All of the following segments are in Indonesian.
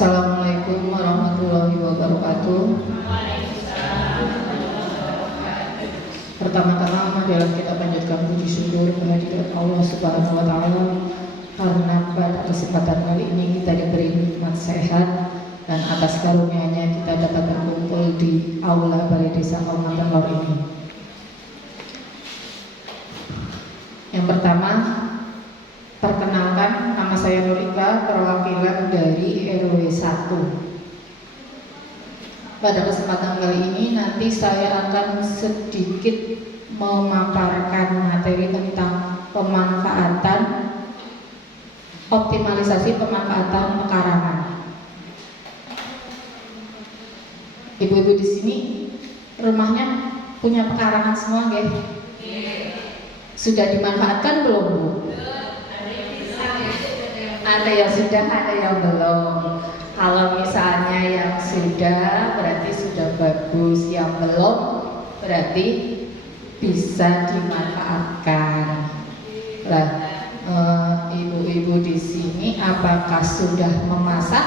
Assalamualaikum warahmatullahi wabarakatuh. Pertama-tama marilah kita panjatkan puji syukur kehadirat Allah Subhanahu wa taala karena pada kesempatan kali ini kita diberi nikmat sehat dan atas karunia-Nya kita dapat berkumpul di aula Balai Desa Kabupaten Lor ini. Yang pertama, perkenalkan, nama saya Nurika, perwakilan dari RW 1. Pada kesempatan kali ini nanti saya akan sedikit memaparkan materi tentang optimalisasi pemanfaatan pekarangan. Ibu-ibu di sini rumahnya punya pekarangan semua, guys? Sudah dimanfaatkan belum, Bu? Ada yang sudah, ada yang belum. Kalau misalnya yang sudah berarti sudah bagus, yang belum berarti bisa dimanfaatkan. Nah, ibu-ibu di sini apakah sudah memasak?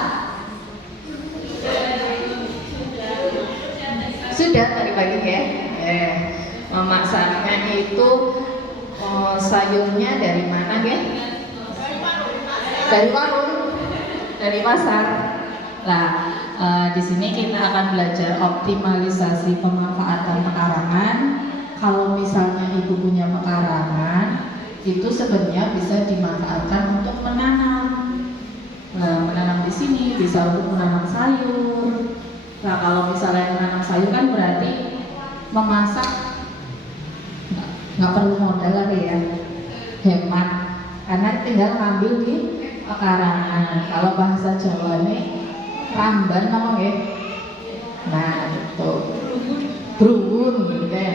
Sudah tadi pagi ya. Memasaknya itu sayurnya dari mana, ya? Dari warung, dari pasar. Nah, di sini kita akan belajar optimalisasi pemanfaatan pekarangan. Kalau misalnya ibu punya pekarangan, itu sebenarnya bisa dimanfaatkan untuk menanam. Nah, menanam di sini bisa untuk menanam sayur. Nah, kalau misalnya menanam sayur kan berarti memasak nggak perlu modal lagi ya, hemat. Karena tinggal ngambil di pekarangan. Kalau bahasa Jawa ini ramban apa ya? Nah, itu berubun gitu ya.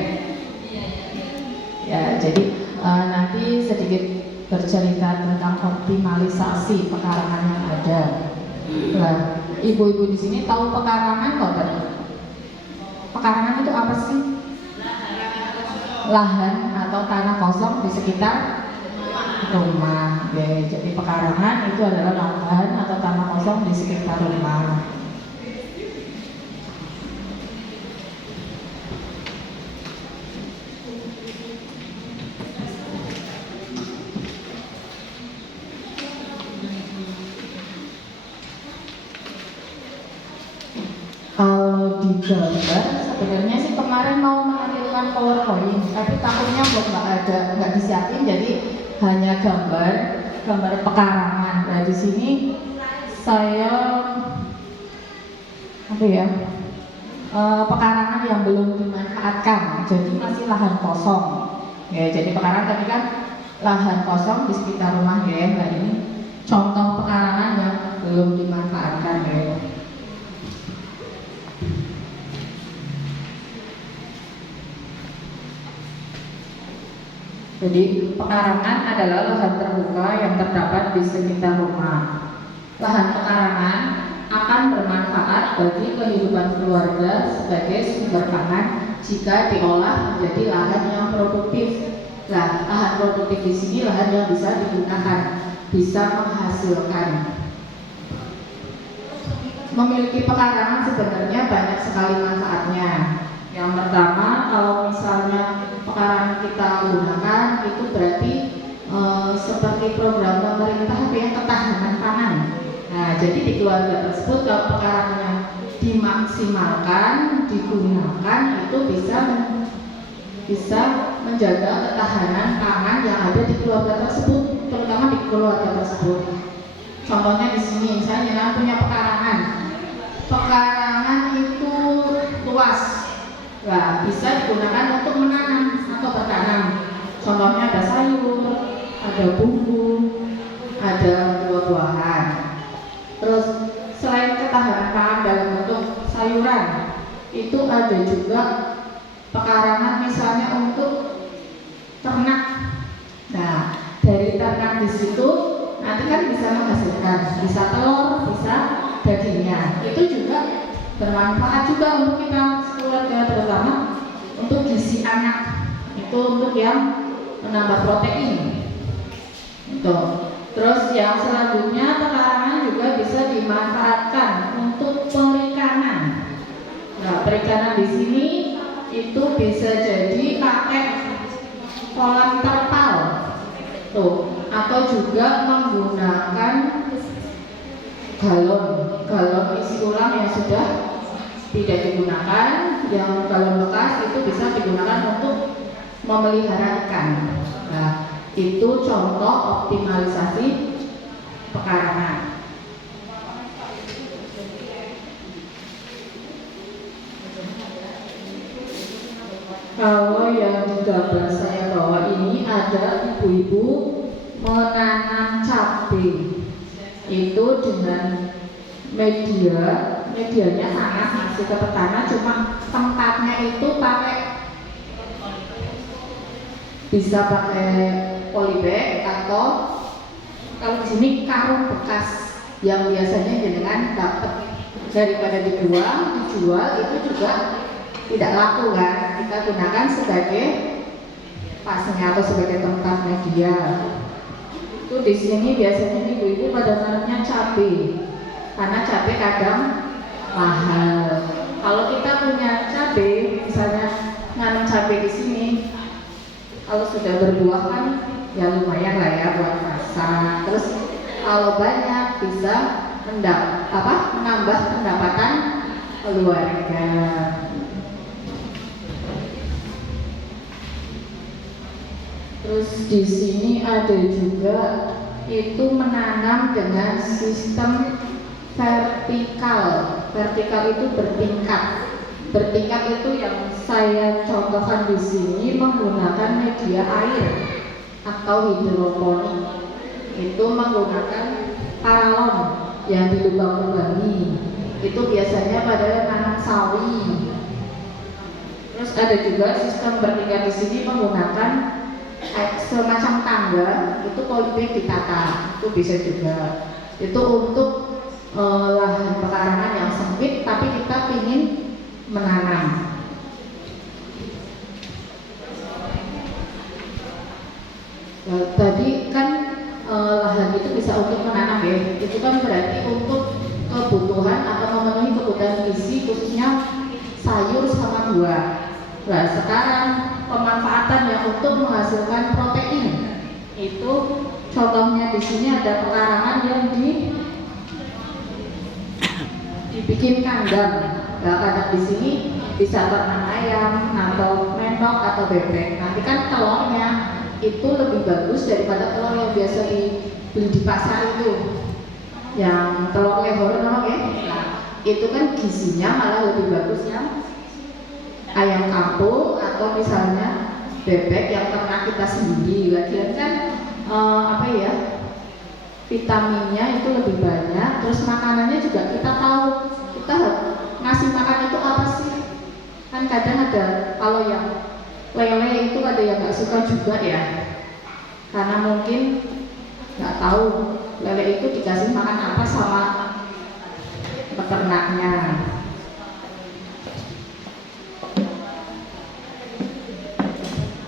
Ya, jadi nanti sedikit bercerita tentang optimalisasi pekarangan yang ada. Nah, ibu-ibu di sini tahu pekarangan kok? Pekarangan itu apa sih? Lahan atau tanah kosong di sekitar rumah, ya. Jadi pekarangan itu adalah lahan atau tanah kosong di sekitar rumah. Kalau digambar, sebenarnya sih kemarin mau menampilkan PowerPoint, tapi takutnya kok nggak disiapin, jadi hanya gambar pekarangan. Nah, di sini saya pekarangan yang belum dimanfaatkan, jadi masih lahan kosong. Ya, jadi pekarangan tadi kan lahan kosong di sekitar rumah ya. Nah, ini contoh pekarangan yang belum dimanfaatkan ya. Jadi pekarangan adalah lahan terbuka yang terdapat di sekitar rumah. Lahan pekarangan akan bermanfaat bagi kehidupan keluarga sebagai sumber pangan jika diolah menjadi lahan yang produktif. Nah, lahan produktif di sini lahan yang bisa digunakan, bisa menghasilkan. Memiliki pekarangan sebenarnya banyak sekali manfaatnya. Yang pertama, kalau misalnya pekarangan kita gunakan, itu berarti seperti program pemerintah yang ketahanan pangan. Nah, jadi di keluarga tersebut kalau pekarangannya dimaksimalkan, digunakan, itu bisa menjaga ketahanan pangan yang ada di keluarga tersebut, terutama di keluarga tersebut. Contohnya di sini, misalnya punya pekarangan. Pekarangan itu luas. Nah, bisa digunakan untuk menanam atau bertanam. Contohnya ada sayur, ada bumbu, ada buah-buahan. Terus selain ketahanan pangan dalam bentuk sayuran, itu ada juga pekarangan misalnya untuk ternak. Nah, dari ternak di situ nanti kan bisa menghasilkan, bisa telur, bisa dagingnya. Itu juga bermanfaat juga untuk kita keluarga, terutama untuk gizi anak. Itu untuk yang menambah protein. Itu Terus yang selanjutnya, pekarangan juga bisa dimanfaatkan untuk perikanan. Nah, perikanan di sini itu bisa jadi pakai kolam terpal, tuh, atau juga menggunakan galon isi ulang yang sudah tidak digunakan, yang galon bekas itu bisa digunakan untuk memelihara ikan. Nah, itu contoh optimalisasi pekarangan. Kalau yang di gambar saya bawa ini ada ibu-ibu menanam cabai, itu dengan medianya sangat masih ke tanah, cuma tempatnya itu bisa pakai polybag atau kalau di sini karung bekas yang biasanya jenengan dapat daripada dijual itu juga tidak laku kan, kita gunakan sebagai pasnya atau sebagai tempat media. Itu di sini biasanya ibu-ibu pada nanamnya cabai, karena cabai kadang mahal. Kalau kita punya cabai, misalnya nanam cabai di sini, kalau sudah berbuah kan ya lumayan lah ya buat masak. Terus kalau banyak bisa menambah pendapatan keluarga. Terus di sini ada juga itu menanam dengan sistem vertikal. Vertikal itu bertingkat. Bertingkat itu yang saya contohkan di sini menggunakan media air atau hidroponik. Itu menggunakan paralon yang dilubang-lubangi. Itu biasanya pada nanam sawi. Terus ada juga sistem bertingkat di sini menggunakan semacam tangga, itu polybag ditata, itu bisa juga. Itu untuk lahan pekarangan yang sempit tapi kita ingin menanam. Tadi kan lahan itu bisa untuk menanam ya, itu kan berarti untuk kebutuhan atau memenuhi kebutuhan gizi khususnya sayur sama buah. Nah, sekarang pemanfaatan yang untuk menghasilkan protein itu contohnya di sini ada pekarangan yang dibikin kandang. Nah, kandang di sini bisa ternak ayam atau mentok atau bebek. Nanti kan telurnya itu lebih bagus daripada telur yang biasa dibeli di pasar itu, yang telur lehor namanya. Nah, itu kan gizinya malah lebih bagus yang ayam kampung atau misalnya bebek yang ternak kita sendiri. Lagian kan vitaminnya itu lebih banyak, terus makanannya juga kita tahu kita ngasih makan itu apa sih. Kan kadang ada kalau yang lele itu ada yang nggak suka juga ya, karena mungkin nggak tahu lele itu dikasih makan apa sama peternaknya.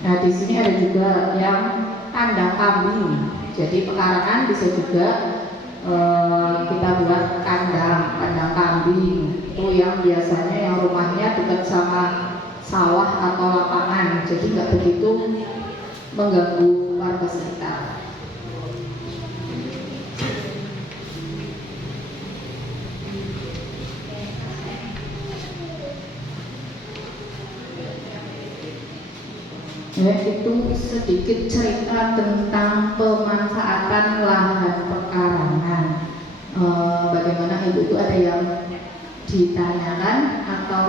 Nah, di sini ada juga yang kandang kambing. Jadi pekarangan bisa juga kita buat kandang kambing. Itu yang biasanya yang rumahnya dekat sama sawah atau lapangan, jadi nggak begitu mengganggu warga sekitar. Ya, itu sedikit cerita tentang pemanfaatan lahan pekarangan. Bagaimana ibu itu ada yang ditanyakan atau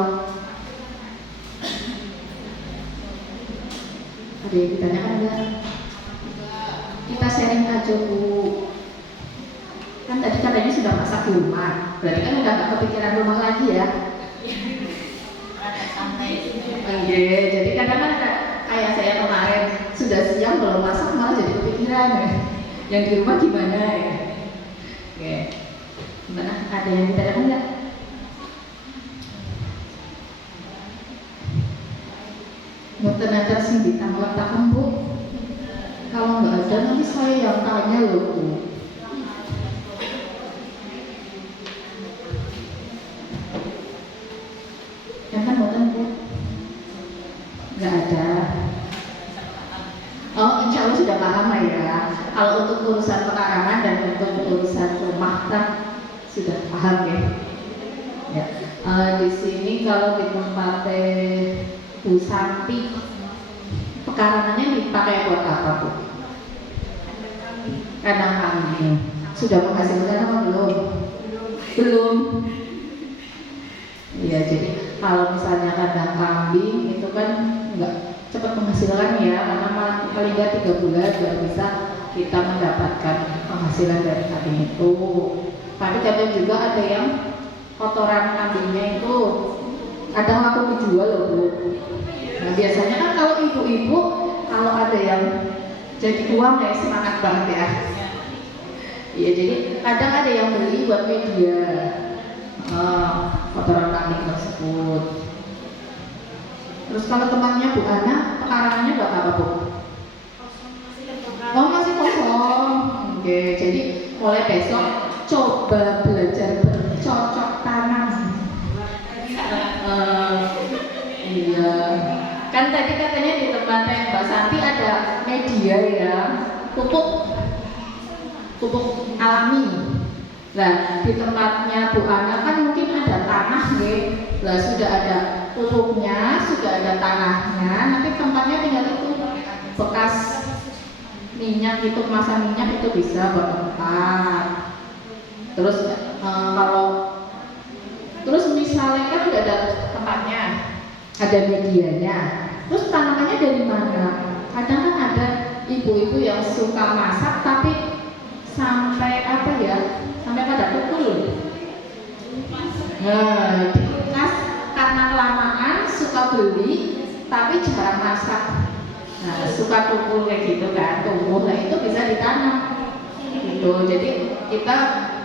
ada yang ditanyakan enggak? Kita sharing aja Bu. Kan tadi katanya sudah masak di rumah, berarti kan udah gak kepikiran rumah lagi ya? Iya, jadi kadang-kadang kayak saya kemarin sudah siang belum masak malah jadi kepikiran ya. Yang di rumah gimana ya? Oke, gimana? Ada yang ditanyakan enggak? Mboten ada sing ditanglet-takon Bu. Kalau nggak ada nanti saya yang tanya loh Bu. Nggak ada. Oh, insya Allah sudah paham lah ya. Kalau untuk urusan pekarangan dan untuk urusan rumah kan sudah paham ya. Ya. Di sini kalau di tempat Bu Santi, pekarangannya dipakai buat apa Bu? Kandang kambing. Sudah menghasilkan apa belum? Belum. Iya, jadi kalau misalnya kandang kambing itu kan nggak cepat menghasilkan ya, karena paling nggak 3 bulan baru bisa kita mendapatkan penghasilan dari kambing itu. Tapi kadang juga ada yang kotoran kambingnya itu kadang aku dijual loh Bu. Nah biasanya kan kalau ibu-ibu kalau ada yang jadi uang ya semangat banget ya. Iya, jadi kadang ada yang beli buat media kotoran kambing tersebut. Terus kalau temannya Bu Ana, pekarangannya buat apa Bu? Oh masih kosong. Oke, jadi mulai besok coba belajar bercocok tanam. Iya, kan tadi katanya di tempatnya Mbak Santi ada media ya, pupuk alami. Nah di tempatnya Bu Ana kan mungkin ada tanah nih, lah sudah ada pupuknya, sudah ada tanahnya, nanti tempatnya tinggal itu bekas minyak itu, kemasan minyak itu bisa buat tempat. Terus terus misalnya kan udah ada tempatnya, ada medianya, terus tanamannya dari mana? Kadang kan ada ibu-ibu yang suka masak tapi sampai apa ya, sampai pada pukul. Nah, di kulkas karena kelamaan suka beli tapi jarang masak. Nah, suka tumbuh kayak gitu kan, tumbuh, nah itu bisa ditanam gitu. Jadi kita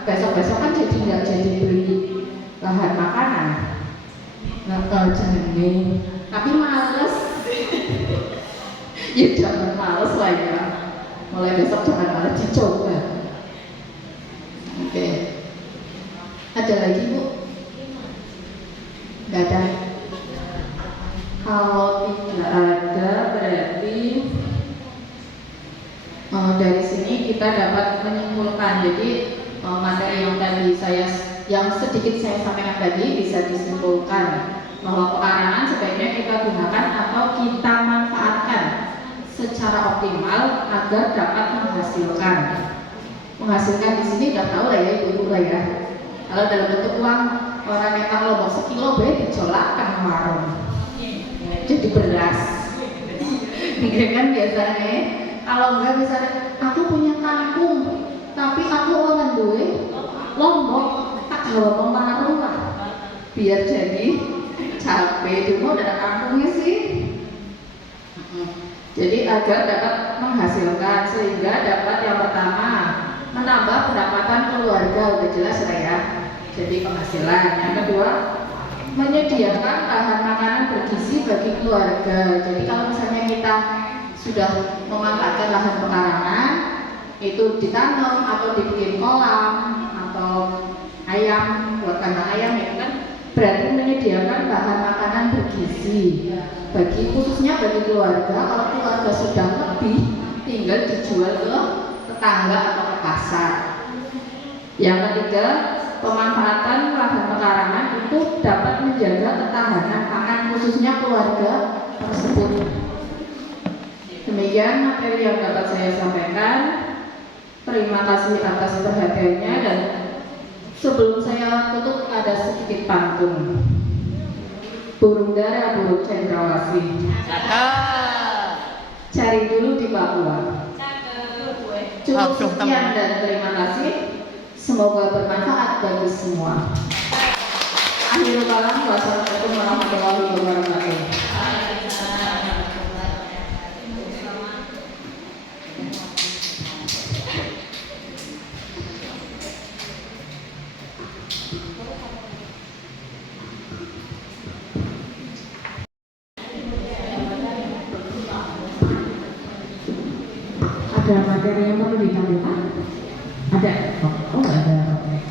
besok-besok kan jadi nggak jadi beli bahan makanan, janin, tapi males. Ya jangan males lah ya, mulai besok jangan males, dicoba. Oke. Ada lagi Bu? Nggak ada. Kalau tidak ada berarti dari sini kita dapat menyimpulkan. Jadi materi yang sedikit saya sampaikan tadi bisa disimpulkan bahwa pekarangan sebaiknya kita gunakan atau kita manfaatkan secara optimal agar dapat menghasilkan. Menghasilkan di sini udah tahu lah ya ibu-ibu lah ya. Kalau dalam bentuk uang, orang yang tahu lombok sekilo baik dijolakkan warung. Jadi beras. Kan biasanya kalau enggak misalnya aku punya kampung tapi aku orang duwe lombok, tak gawa pemarung lah biar jadi capek cuma udah kampungnya sih. Jadi agar dapat menghasilkan, sehingga dapat yang pertama menambah pendapatan keluarga, udah jelas lah ya, jadi penghasilan. Yang kedua, menyediakan bahan makanan bergizi bagi keluarga. Jadi kalau misalnya kita sudah memanfaatkan lahan pekarangan, itu ditanam atau dibikin kolam atau ayam, buat kandang ayam itu kan berarti menyediakan bahan makanan bergizi bagi, khususnya bagi keluarga. Kalau keluarga sudah lebih, tinggal dijual ke tetangga atau ke pasar. Yang ketiga, pemanfaatan lahan pekarangan itu dapat menjaga ketahanan pangan khususnya keluarga tersebut. Demikian materi yang dapat saya sampaikan. Terima kasih atas perhatiannya, dan sebelum saya tutup ada sedikit pantun. Burung dara, burung cendrawasih, cari dulu di Papua. Cukup sekian dan terima kasih. Semoga bermanfaat bagi semua. Akhirul kalam, wassalamualaikum warahmatullahi wabarakatuh. Ada materi yang perlu ditampilkan? Ada? Oh ada. Oke.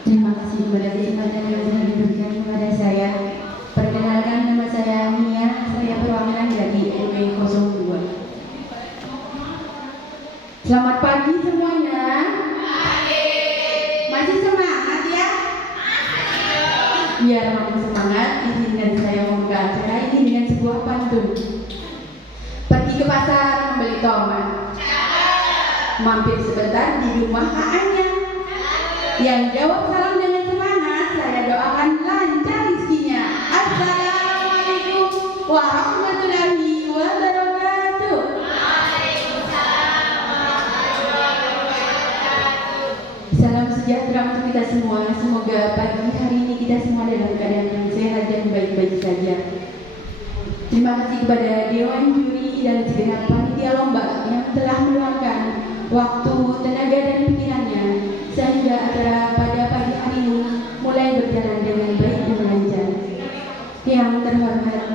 Terima kasih kepada kesempatan yang telah diberikan kepada saya. Perkenalkan, nama saya Mia, saya perwakilan dari RW02. Selamat pagi semuanya. Masih semangat ya? Biar makin semangat, izinkan saya membuka acara ini dengan sebuah pantun. Pergi ke pasar membeli tomat, mampir sebentar di rumah kakaknya. Yang jawab salam dengan semangat, saya doakan lancar rezekinya. Assalamualaikum warahmatullahi wabarakatuh. Salam sejahtera untuk kita semua. Semoga pagi hari ini kita semua dalam keadaan yang sehat dan baik-baik saja. Terima kasih kepada Dewan Juri dan segenap panitia lomba yang telah meluangkan waktu, tenaga dan pikirannya sehingga acara pada pagi hari ini mulai berjalan dengan baik dan lancar. Yang terhormat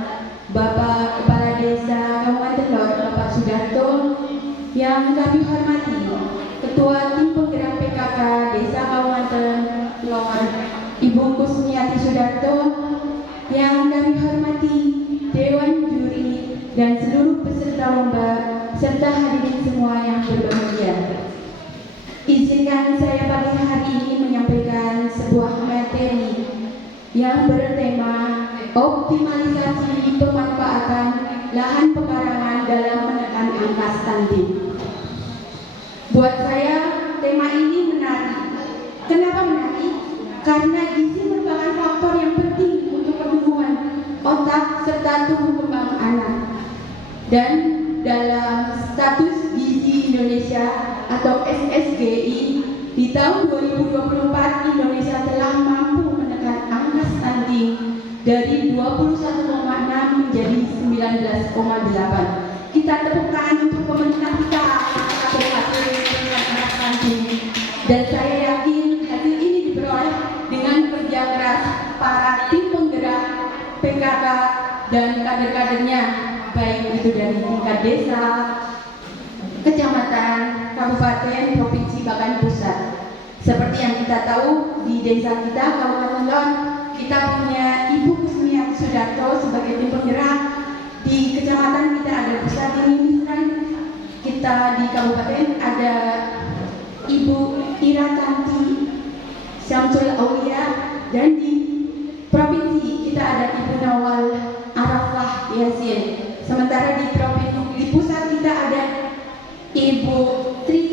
Bapak Kepala Desa Kabupaten Lor, Bapak Sudarto, yang kami hormati Ketua Tim Penggerak PKK Desa Kabupaten Lor, Ibu Kusmiati Sudarto, yang kami hormati Dewan Juri dan seluruh peserta lomba serta hadirin semua yang berbahagia. Izinkan saya pagi hari ini menyampaikan sebuah materi yang bertema optimalisasi pemanfaatan lahan pekarangan dalam menekan angka stunting. Buat saya tema ini menarik. Kenapa menarik? Karena gizi merupakan faktor yang penting untuk pertumbuhan otak serta tumbuh kembang anak. Dan dalam status gizi Indonesia atau SSGI di tahun 2024 Indonesia telah mampu menekan angka stunting dari 21,6 menjadi 19,8. Kita tepuk tangan untuk pemerintah kita berhasil menekan angka stunting. Dan saya yakin hasil ini diperoleh dengan kerja keras para tim penggerak PKK dan kader-kadernya, baik itu dari tingkat desa, kecamatan, kabupaten, provinsi, bahkan pusat. Seperti yang kita tahu, di desa kita, Kabupaten Lor, kita punya Ibu Kusmiati Sudarto sebagai tim penggerak. Di kecamatan kita ada pusat Misran, kita di kabupaten ada Ibu Ira Tanti Syamsul Aulia, dan di provinsi kita ada Ibu Nawal Arafah Yasin. Sementara di provinsi di pusat kita ada Ibu Tri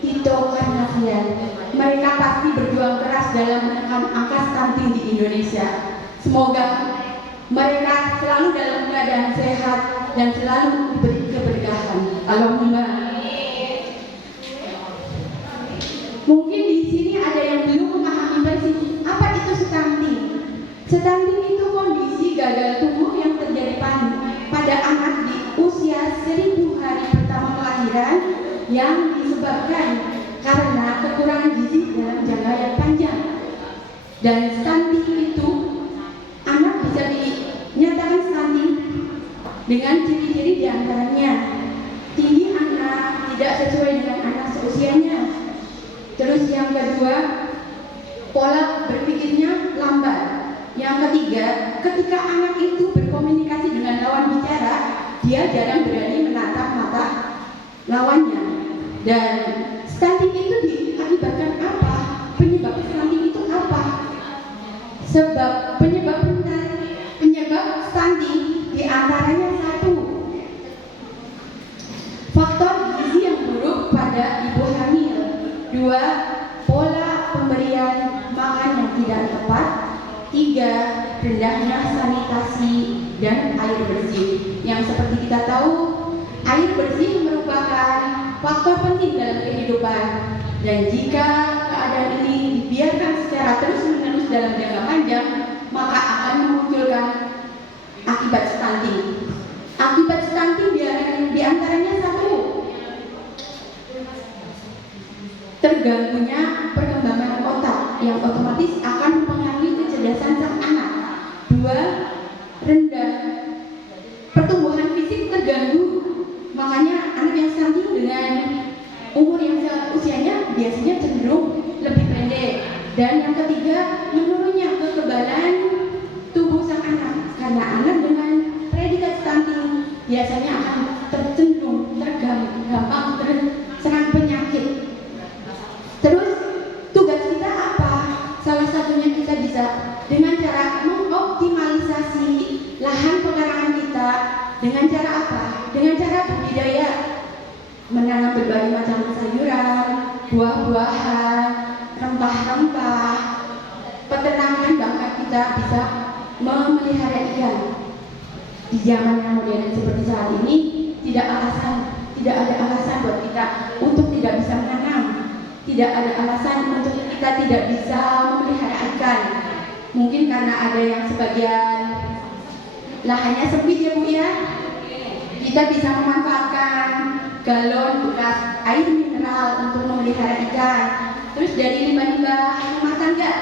Tito Karnavian. Mereka pasti berjuang keras dalam menekan angka stunting di Indonesia. Semoga mereka selalu dalam keadaan sehat dan selalu diberi keberkahan. Allahumma. Mungkin di sini ada yang belum memahami persis apa itu stunting. Stunting itu kondisi gagal tumbuh yang terjadi pada anak di usia 1000 hari pertama kelahiran yang disebabkan karena kekurangan gizi dalam jangka yang panjang. Dan stunting itu anak bisa dinyatakan stunting dengan ciri-ciri diantaranya tinggi anak tidak sesuai dengan anak seusianya. Terus yang kedua, pola berpikirnya lambat. Yang ketiga, ketika anak itu berkomunikasi dengan lawan bicara, dia jarang berani menatap mata lawannya. Dan stunting itu diakibatkan apa? Penyebab stunting itu apa? Sebab penyebab stunting diantaranya satu, faktor gizi yang buruk pada ibu hamil. Dua, pola pemberian makan yang tidak tepat. Tiga, rendahnya sanitasi dan air bersih. Yang seperti kita tahu, air bersih merupakan faktor penting dalam kehidupan. Dan jika keadaan ini dibiarkan secara terus-menerus dalam jangka panjang, maka akan memunculkan akibat stunting. Akibat stunting diantaranya satu, terganggunya perkembangan otak yang otomatis akan mempengaruhi kecerdasan sang anak. Dua, rendah pertumbuhan fisik terganggu. Makanya anak yang stunting dengan umur yang usianya biasanya cenderung lebih pendek. Dan yang ketiga, menurunnya kekebalan tubuh sang anak, karena anak dengan predikat stunting biasanya akan tercenderung gampang terserang penyakit. Terus tugas kita apa? Salah satunya kita bisa dengan cara mengoptimalisasi lahan pekarangan kita. Dengan cara apa? Dengan cara budidaya, menanam berbagai macam sayuran, buah-buahan, rempah-rempah, peternakan, bahkan kita bisa memelihara ikan. Di zaman yang modern seperti saat ini, tidak ada alasan buat kita untuk tidak bisa menanam, tidak ada alasan untuk kita tidak bisa memelihara ikan. Mungkin karena ada yang sebagian lahannya sempit ya Bu ya. Kita bisa memanfaatkan galon bekas air mineral untuk memelihara ikan. Terus dari limbah-limbah rumah tangga,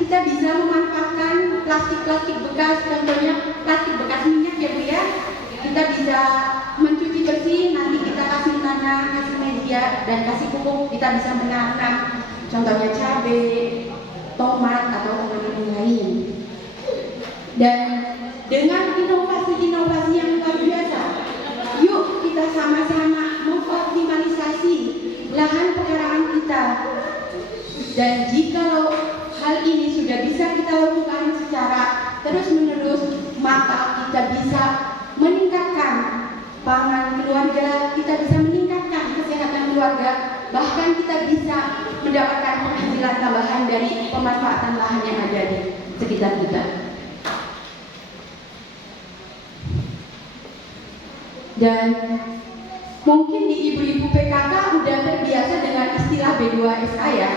kita bisa memanfaatkan plastik-plastik bekas, contohnya plastik bekas minyak ya Bu ya. Kita bisa mencuci bersih, nanti kita kasih tanah, kasih media, dan kasih pupuk, kita bisa menanam, contohnya cabai, tomat, atau tanaman lain. Dan dengan inovasi-inovasi yang luar biasa, yuk kita sama-sama mengoptimalisasi lahan pekarangan kita. Dan jikalau hal ini sudah bisa kita lakukan secara terus-menerus, maka kita bisa meningkatkan pangan keluarga, kita bisa meningkatkan kesehatan keluarga, bahkan kita bisa mendapatkan penghasilan tambahan dari pemanfaatan lahan yang ada di sekitar kita. Dan mungkin di ibu-ibu PKK udah terbiasa dengan istilah B2SA ya.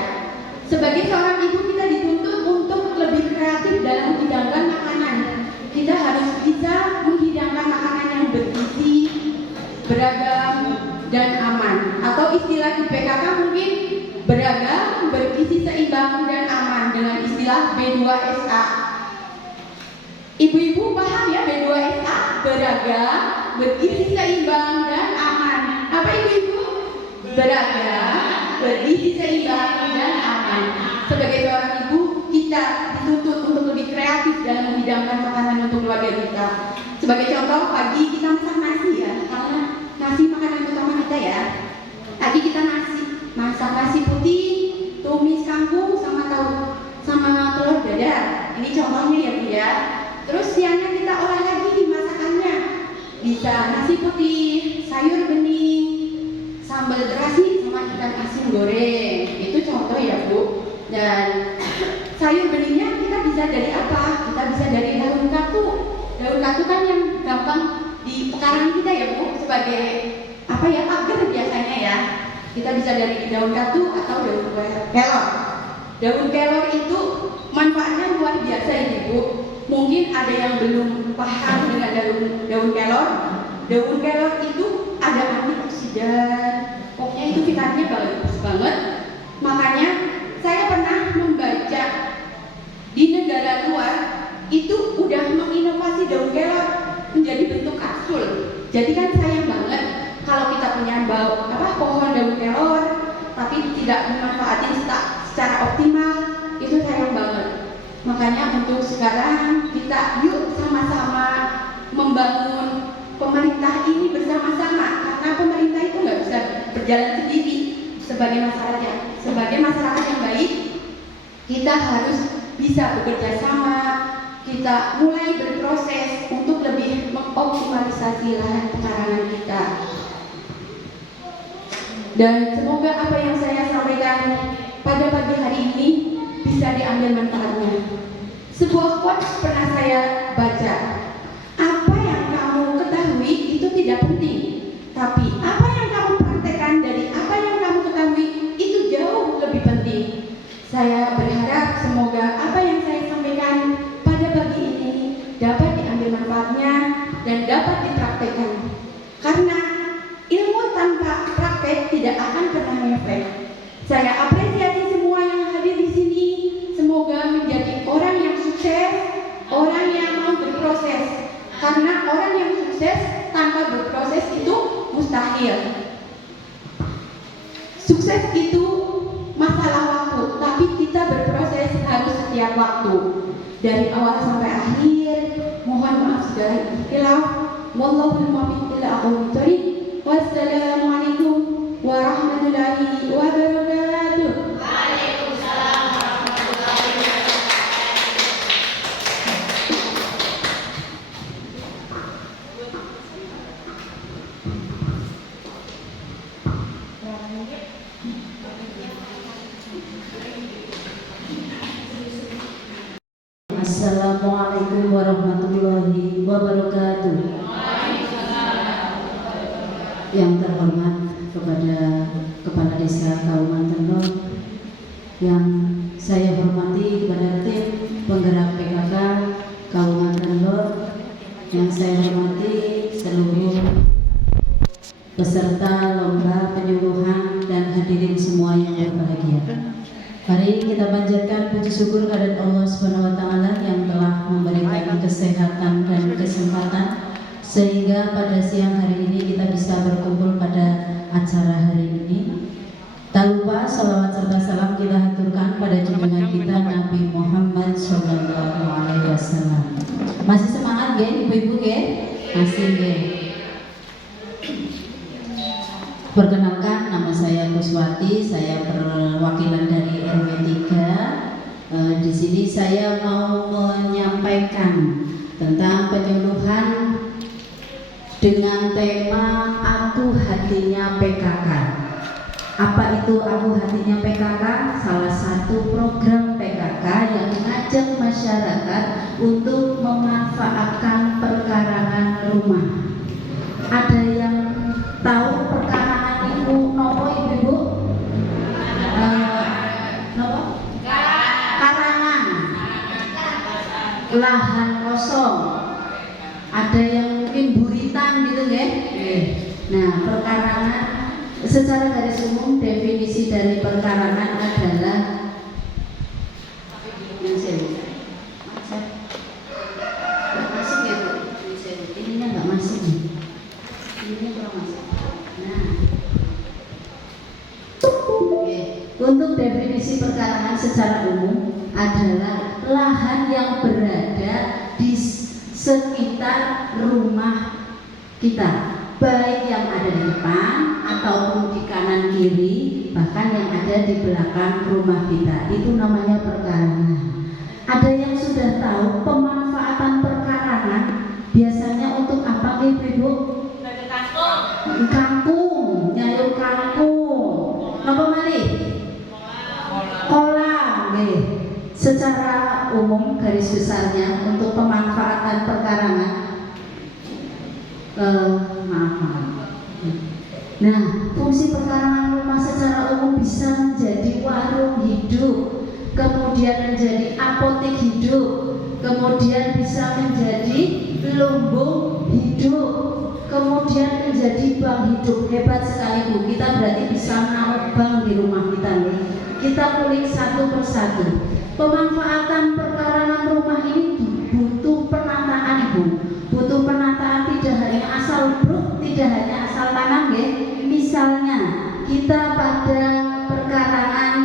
Sebagai seorang ibu kita dituntut untuk lebih kreatif dalam menghidangkan makanan. Kita harus bisa menghidangkan makanan yang bergizi, beragam, dan aman. Atau istilah di PKK mungkin beragam, bergizi, seimbang, dan aman dengan istilah B2SA. Ibu-ibu paham ya B2SA? Beragam, bergizi, seimbang, dan aman. Apa ibu-ibu? Beragam, bergizi, seimbang, dan aman. Sebagai seorang ibu, kita dituntut untuk lebih kreatif dalam menghidangkan makanan untuk keluarga kita. Sebagai contoh, pagi kita masak nasi ya, karena nasi makanan utama kita ya. Pagi kita masak nasi putih, tumis kangkung, sama telur dadar. Ini contohnya ya Bu ya. Terus siangnya kita olah lagi masakannya. Bisa nasi putih, sayur bening, sambal terasi, sama ikan asin goreng. Itu contoh ya Bu. Dan sayur beningnya kita bisa dari apa? Kita bisa dari daun katu. Daun katu kan yang gampang di pekarangan kita ya Bu, sebagai apa ya, agar biasanya ya. Kita bisa dari daun katu atau daun kelor. Daun kelor itu manfaatnya luar biasa ini Bu. Mungkin ada yang belum paham dengan daun kelor. Daun kelor itu ada antioksidan, pokoknya itu vitaminnya bagus banget. Makanya saya pernah membaca di negara luar itu udah menginovasi daun kelor menjadi bentuk kapsul. Jadi kan sayang banget kalau kita punya pohon daun kelor tapi tidak dimanfaatin secara optimal, itu sayang banget. Makanya untuk sekarang kita yuk sama-sama membangun pemerintah ini bersama-sama, karena pemerintah itu nggak bisa berjalan sendiri. Sebagai masyarakat yang baik, kita harus bisa bekerja sama. Kita mulai berproses untuk lebih mengoptimalisasi lahan pekarangan kita. Dan semoga apa yang saya sampaikan pada pagi hari ini bisa diambil manfaatnya. Sebuah quotes pernah saya baca, apa yang kamu ketahui itu tidak penting, tapi apa yang kamu praktekkan dari apa yang kamu ketahui itu jauh lebih penting. Saya berharap semoga apa yang saya sampaikan pada pagi ini dapat diambil manfaatnya dan dapat dipraktekkan. Karena ilmu tanpa praktek tidak akan pernah ngefek. Saya apresiasi semua yang hadir di sini. Semoga menjadi orang yang sukses, orang yang mau berproses. Karena orang yang sukses tanpa berproses itu mustahil. Sukses itu masalah waktu, tapi kita berproses dari awal sampai akhir. Mohon maaf segala ikhtilaf. Wallahul muwaffiq ila aqwamit thoriq. Wassalamualaikum warahmatullahi wabarakatuh. Assalamualaikum warahmatullahi wabarakatuh. Yang terhormat kepada Kepala Desa Kauman Kendor, yang saya hormati kepada tim penggerak PKK Kauman Kendor, yang saya hormati seluruh peserta lomba penyuluhan dan hadirin semua yang berbahagia. Mari kita panjatkan puji syukur kehadirat Allah Subhanahu wa taala yang telah memberikan kesehatan dan kesempatan sehingga pada siang hari ini kita bisa berkumpul pada acara hari ini. Tak lupa salawat serta salam kita haturkan pada junjungan kita Nabi Muhammad SAW. Masih semangat ya ibu-ibu ya? Masih ya. Perkenalkan, nama saya Kuswati, saya perwakilan dari RW 3. Di sini saya mau menyampaikan tentang penyuluhan dengan tema Aku Hatinya PKK. Apa itu Aku Hatinya PKK? Salah satu program PKK yang mengajak masyarakat untuk memanfaatkan perkarangan rumah. Ada yang tahu perkarangan itu nopo ibu-ibu? Nopo? Karangan. Lahan kosong. Ada yang mungkin buritan gitu ya. Nah, perkarangan secara garis umum definisi dari perkarangan adalah masuk ya Bu. Ininya nggak masuk nih. Ininya kurang masuk. Nah, oke. Untuk definisi perkarangan secara umum adalah lahan yang berada di sekitar rumah kita, baik yang ada di depan ataupun di kanan kiri, bahkan yang ada di belakang rumah kita. Itu namanya perkarangan. Ada yang sudah tahu pemanfaatan perkarangan biasanya untuk apa ibu? Kangkung, nyalur kangkung. Apa malih? Kolam, secara umum garis besarnya untuk pemanfaatan perkarangan. Maaf. Nah, fungsi perkarangan rumah secara umum bisa menjadi warung hidup, kemudian menjadi apotek hidup, kemudian bisa menjadi lumbung hidup, kemudian menjadi bank hidup. Hebat sekali Bu, kita berarti bisa menaruh bank di rumah kita nih. Kita kulik satu persatu. Pemanfaatan perkarangan rumah ini butuh penataan Bu. Butuh penataan, tidak hanya asal bruk, tidak hanya asal tanam ya. Misalnya kita pada perkarangan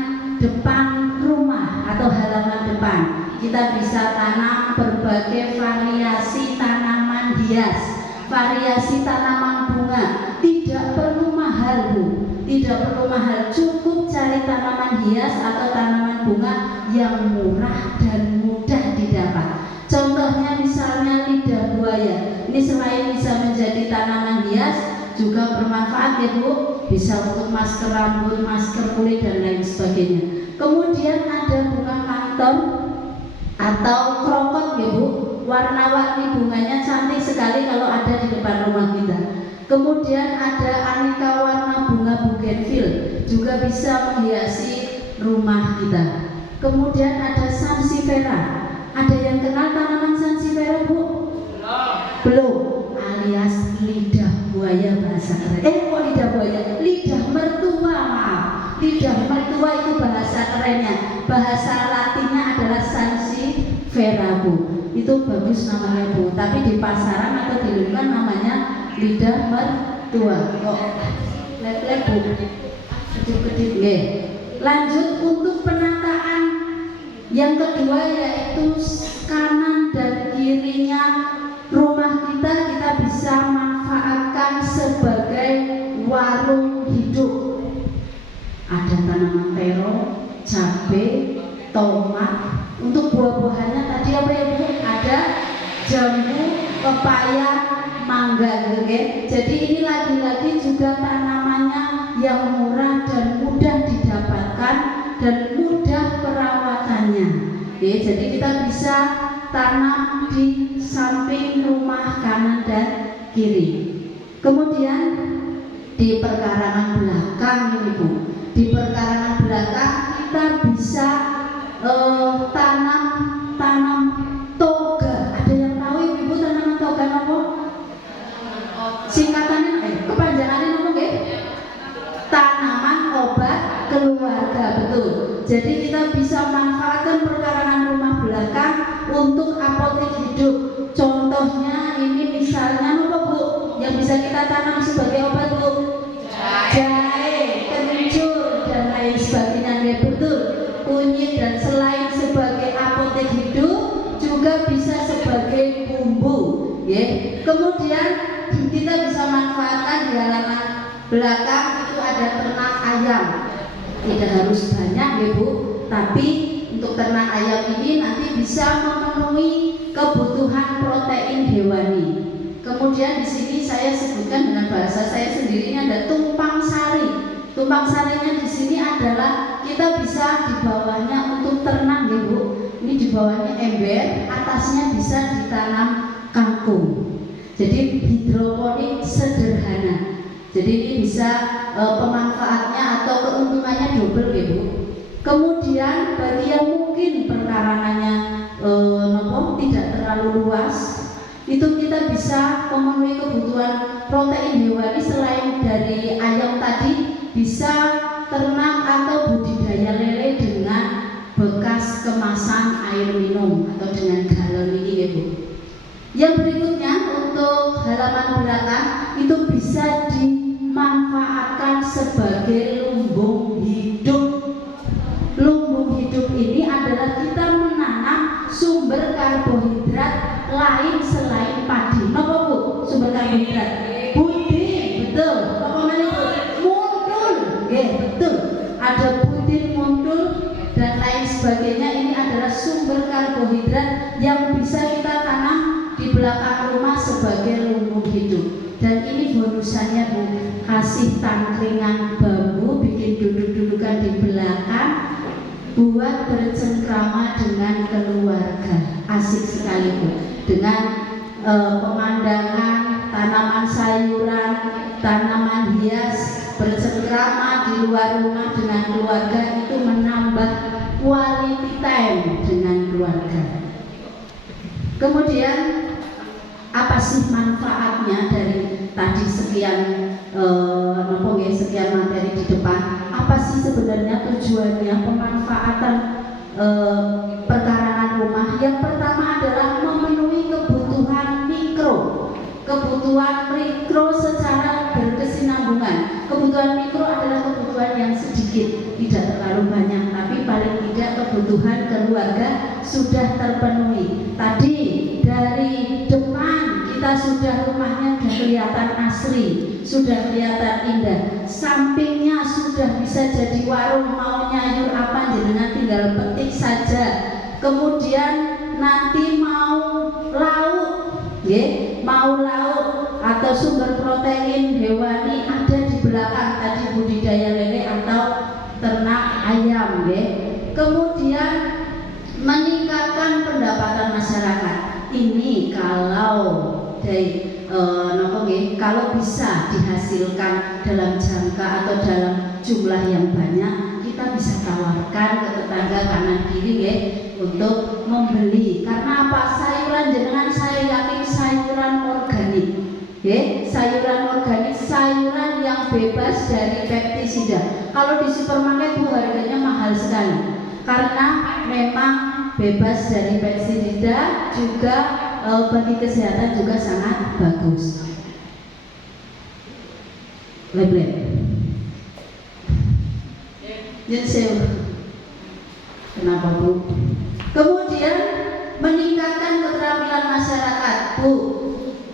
depan rumah atau halaman depan, kita bisa tanam berbagai variasi tanaman hias, variasi tanaman bunga. Tidak perlu mahal Bu, tidak perlu mahal, cukup cari tanaman hias atau tanaman bunga yang murah dan mudah didapat. Contohnya misalnya lidah buaya. Ini selain bisa menjadi tanaman hias, juga bermanfaat ya Bu, bisa untuk masker rambut, masker kulit dan lain sebagainya. Kemudian ada bunga kanton atau krokot ya Bu, warna-warni bunganya cantik sekali kalau ada di depan rumah kita. Kemudian ada aneka warna bunga bougainville, juga bisa menghiasi rumah kita. Kemudian ada sansevieria. Ada yang kenal tanaman sansevieria Bu? Belum. Alias lidah buaya bahasa keren. Kok lidah buaya? Lidah mertua, maaf. Lidah mertua itu bahasa kerennya. Bahasa latinnya adalah sansevieria Bu. Itu bagus namanya Bu. Tapi di pasaran atau di lingkungan namanya lidah mertua. Kok lep-lep Bu? Kedip-kedip. Lanjut untuk penataan yang kedua yaitu kirinya rumah kita bisa manfaatkan sebagai warung hidup. Ada tanaman terong, cabai, tomat. Untuk buah-buahannya tadi apa ya Bu? Ada jambu, pepaya, mangga gitu ya. Jadi ini lagi-lagi juga tanamannya yang murah dan mudah didapatkan dan mudah perawatannya. Ya, jadi kita bisa tanam di samping rumah kanan dan kiri. Kemudian di perkarangan belakang ini Bu, di perkarangan belakang kita bisa tanam toga. Ada yang tahu Ibu tanaman toga apa? Singkatannya kepanjangannya apa nggih? Tanaman obat keluarga, betul. Jadi kita bisa manfaatkan perkarangan rumah belakang untuk apotek hidup. Contohnya ini misalnya apa Bu? Yang bisa kita tanam sebagai obat Bu? Jahe, kencur dan lain sebagainya, ya betul. Kunyit dan selain sebagai apotek hidup juga bisa sebagai bumbu, ya. Kemudian kita bisa manfaatkan di halaman belakang itu ada ternak ayam. Tidak harus banyak ya Bu, tapi untuk ternak ayam ini nanti bisa memenuhi kebutuhan protein hewani. Kemudian di sini saya sebutkan dengan bahasa saya sendiri, ini ada tumpang sari. Tumpang sarinya di sini adalah kita bisa di bawahnya untuk ternak ya Bu. Ini di bawahnya ember, atasnya bisa ditanam kangkung. Jadi hidroponik sederhana. Jadi ini bisa pemanfaatnya atau keuntungannya double ya Bu. Kemudian bagi yang mungkin perkarangannya tidak terlalu luas, itu kita bisa memenuhi kebutuhan protein hewani selain dari ayam tadi, bisa ternak atau budidaya lele dengan bekas kemasan air minum atau dengan galon ini ya Bu. Yang berikutnya untuk halaman belakang itu bisa dimanfaatkan sebagai lumbung hidup. Lumbung hidup ini adalah kita menanam sumber karbohidrat lain selain padi. Apa Bu? Sumber karbohidrat. Budin, betul. Apa namanya Bu? Muntul. Ya, betul. Ada budin, muntul dan lain sebagainya. Ini adalah sumber karbohidrat yang bisa kita tanam di belakang rumah sebagai lumbung hidup. Dan ini bonusannya Bu, kasih tangkringan bambu, bikin duduk-dudukan di belakang buat bercengkrama dengan keluarga. Asik sekali Bu, dengan pemandangan tanaman sayuran, tanaman hias, bercengkrama di luar rumah dengan keluarga, itu menambah quality time dengan keluarga. Kemudian apa sih manfaatnya dari tadi sekian sekian materi di depan? Apa sih sebenarnya tujuannya pemanfaatan perkarangan rumah? Yang pertama adalah memenuhi kebutuhan mikro. Kebutuhan mikro secara berkesinambungan. Kebutuhan mikro adalah kebutuhan yang sedikit, tidak terlalu banyak, tapi paling tidak kebutuhan keluarga sudah terpenuhi. Tadi dari depan kita sudah rumahnya sudah kelihatan asri, sudah kelihatan indah. Sampingnya sudah bisa jadi warung, mau nyayur apa jenengan tinggal petik saja. Kemudian nanti mau lauk, mau lauk atau sumber protein hewani ada di belakang, tadi budidaya lele atau ternak ayam, Kemudian meningkatkan pendapatan masyarakat. Ini kalau dari kalau bisa dihasilkan dalam jangka atau dalam jumlah yang banyak, kita bisa tawarkan ke tetangga kanan kiri untuk membeli. Karena apa? Sayuran jenengan saya yakin sayuran organik. Sayuran organik, sayuran yang bebas dari pestisida. Kalau di supermarket Bu, harganya mahal sekali. Karena memang bebas dari pestisida, juga bagi kesehatan juga sangat bagus. Leblek. Kenapa Bu? Kemudian meningkatkan keterampilan masyarakat catat Bu,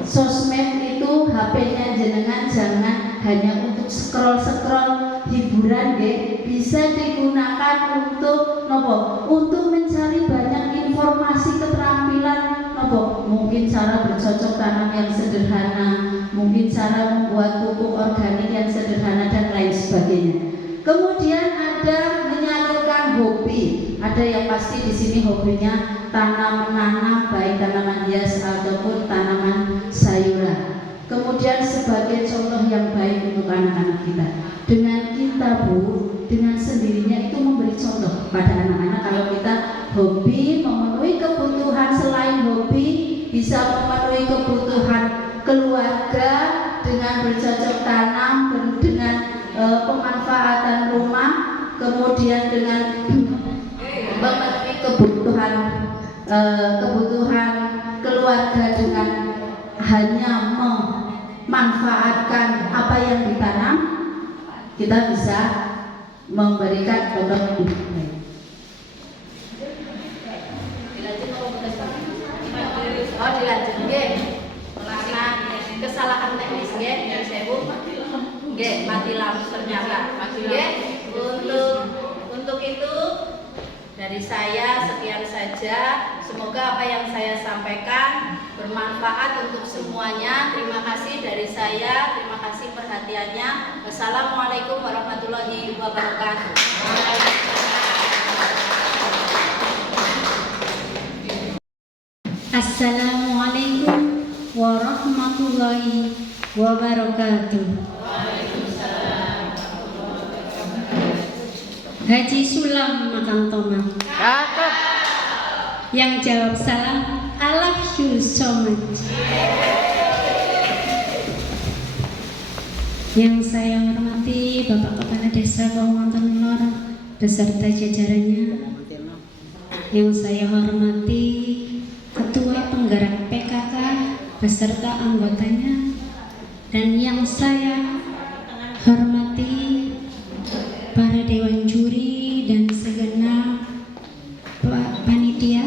sosmed itu HP-nya jenengan jangan hanya untuk scroll-scroll hiburan nggih, bisa digunakan untuk nopo? Untuk mencari banyak informasi keterampilan nopo? Mungkin cara bercocok tanam yang sederhana, mungkin cara membuat pupuk organik yang sederhana dan lain sebagainya. Kemudian ada menyalurkan hobi. Ada yang pasti di sini hobinya tanam-menanam, baik tanaman hias ataupun tanaman sayuran. Kemudian sebagai contoh yang baik untuk anak-anak kita, dengan kita Bu, dengan sendirinya itu memberi contoh pada anak-anak. Kalau kita hobi memenuhi kebutuhan, selain hobi bisa memenuhi kebutuhan keluarga dengan bercocok tanam, dengan pemanfaatan rumah, kemudian dengan memenuhi kebutuhan keluarga dengan hanya memanfaatkan apa yang ditanam, kita bisa memberikan contoh hidup baik. Dilanjut nggih. Karena kesalahan teknis nggih, yang sewu. Nggih, mati lampu ternyata. Nggih, untuk itu dari saya sekian saja. Semoga apa yang saya sampaikan bermanfaat untuk semuanya. Terima kasih dari saya. Terima kasih perhatiannya. Wassalamualaikum warahmatullahi wabarakatuh. Assalamualaikum warahmatullahi wabarakatuh. Haji Sulam Makam Toma. Yang jawab salam, I love you so much. Yang saya hormati Bapak Kepala Desa Kecamatan Lor beserta jajarannya. Yang saya hormati Ketua Penggerak PKK beserta anggotanya, dan yang saya hormati para dewan juri dan segenap panitia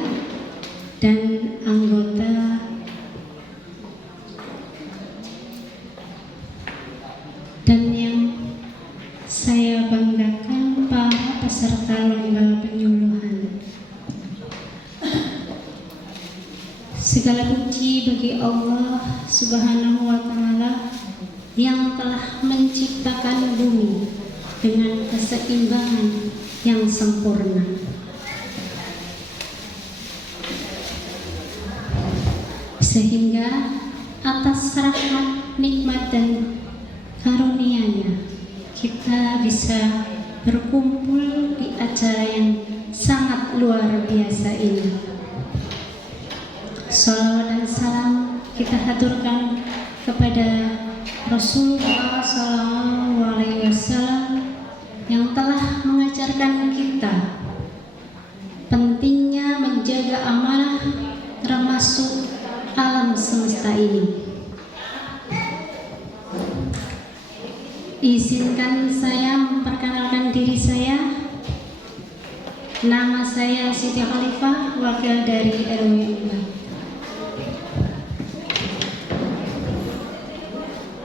dan anggota dan yang saya banggakan para peserta lomba penyuluhan. Segala puji bagi Allah Subhanahu wa Ta'ala yang telah menciptakan bumi dengan keseimbangan yang sempurna. Sehingga atas rahmat, nikmat dan karunia-Nya kita bisa berkumpul di acara yang sangat luar biasa ini. Salawat dan salam kita haturkan kepada Rasulullah SAW yang telah mengajarkan kita pentingnya menjaga amanah termasuk alam semesta ini. Izinkan saya memperkenalkan diri saya. Nama saya Siti Khalifah, wakil dari RW 4.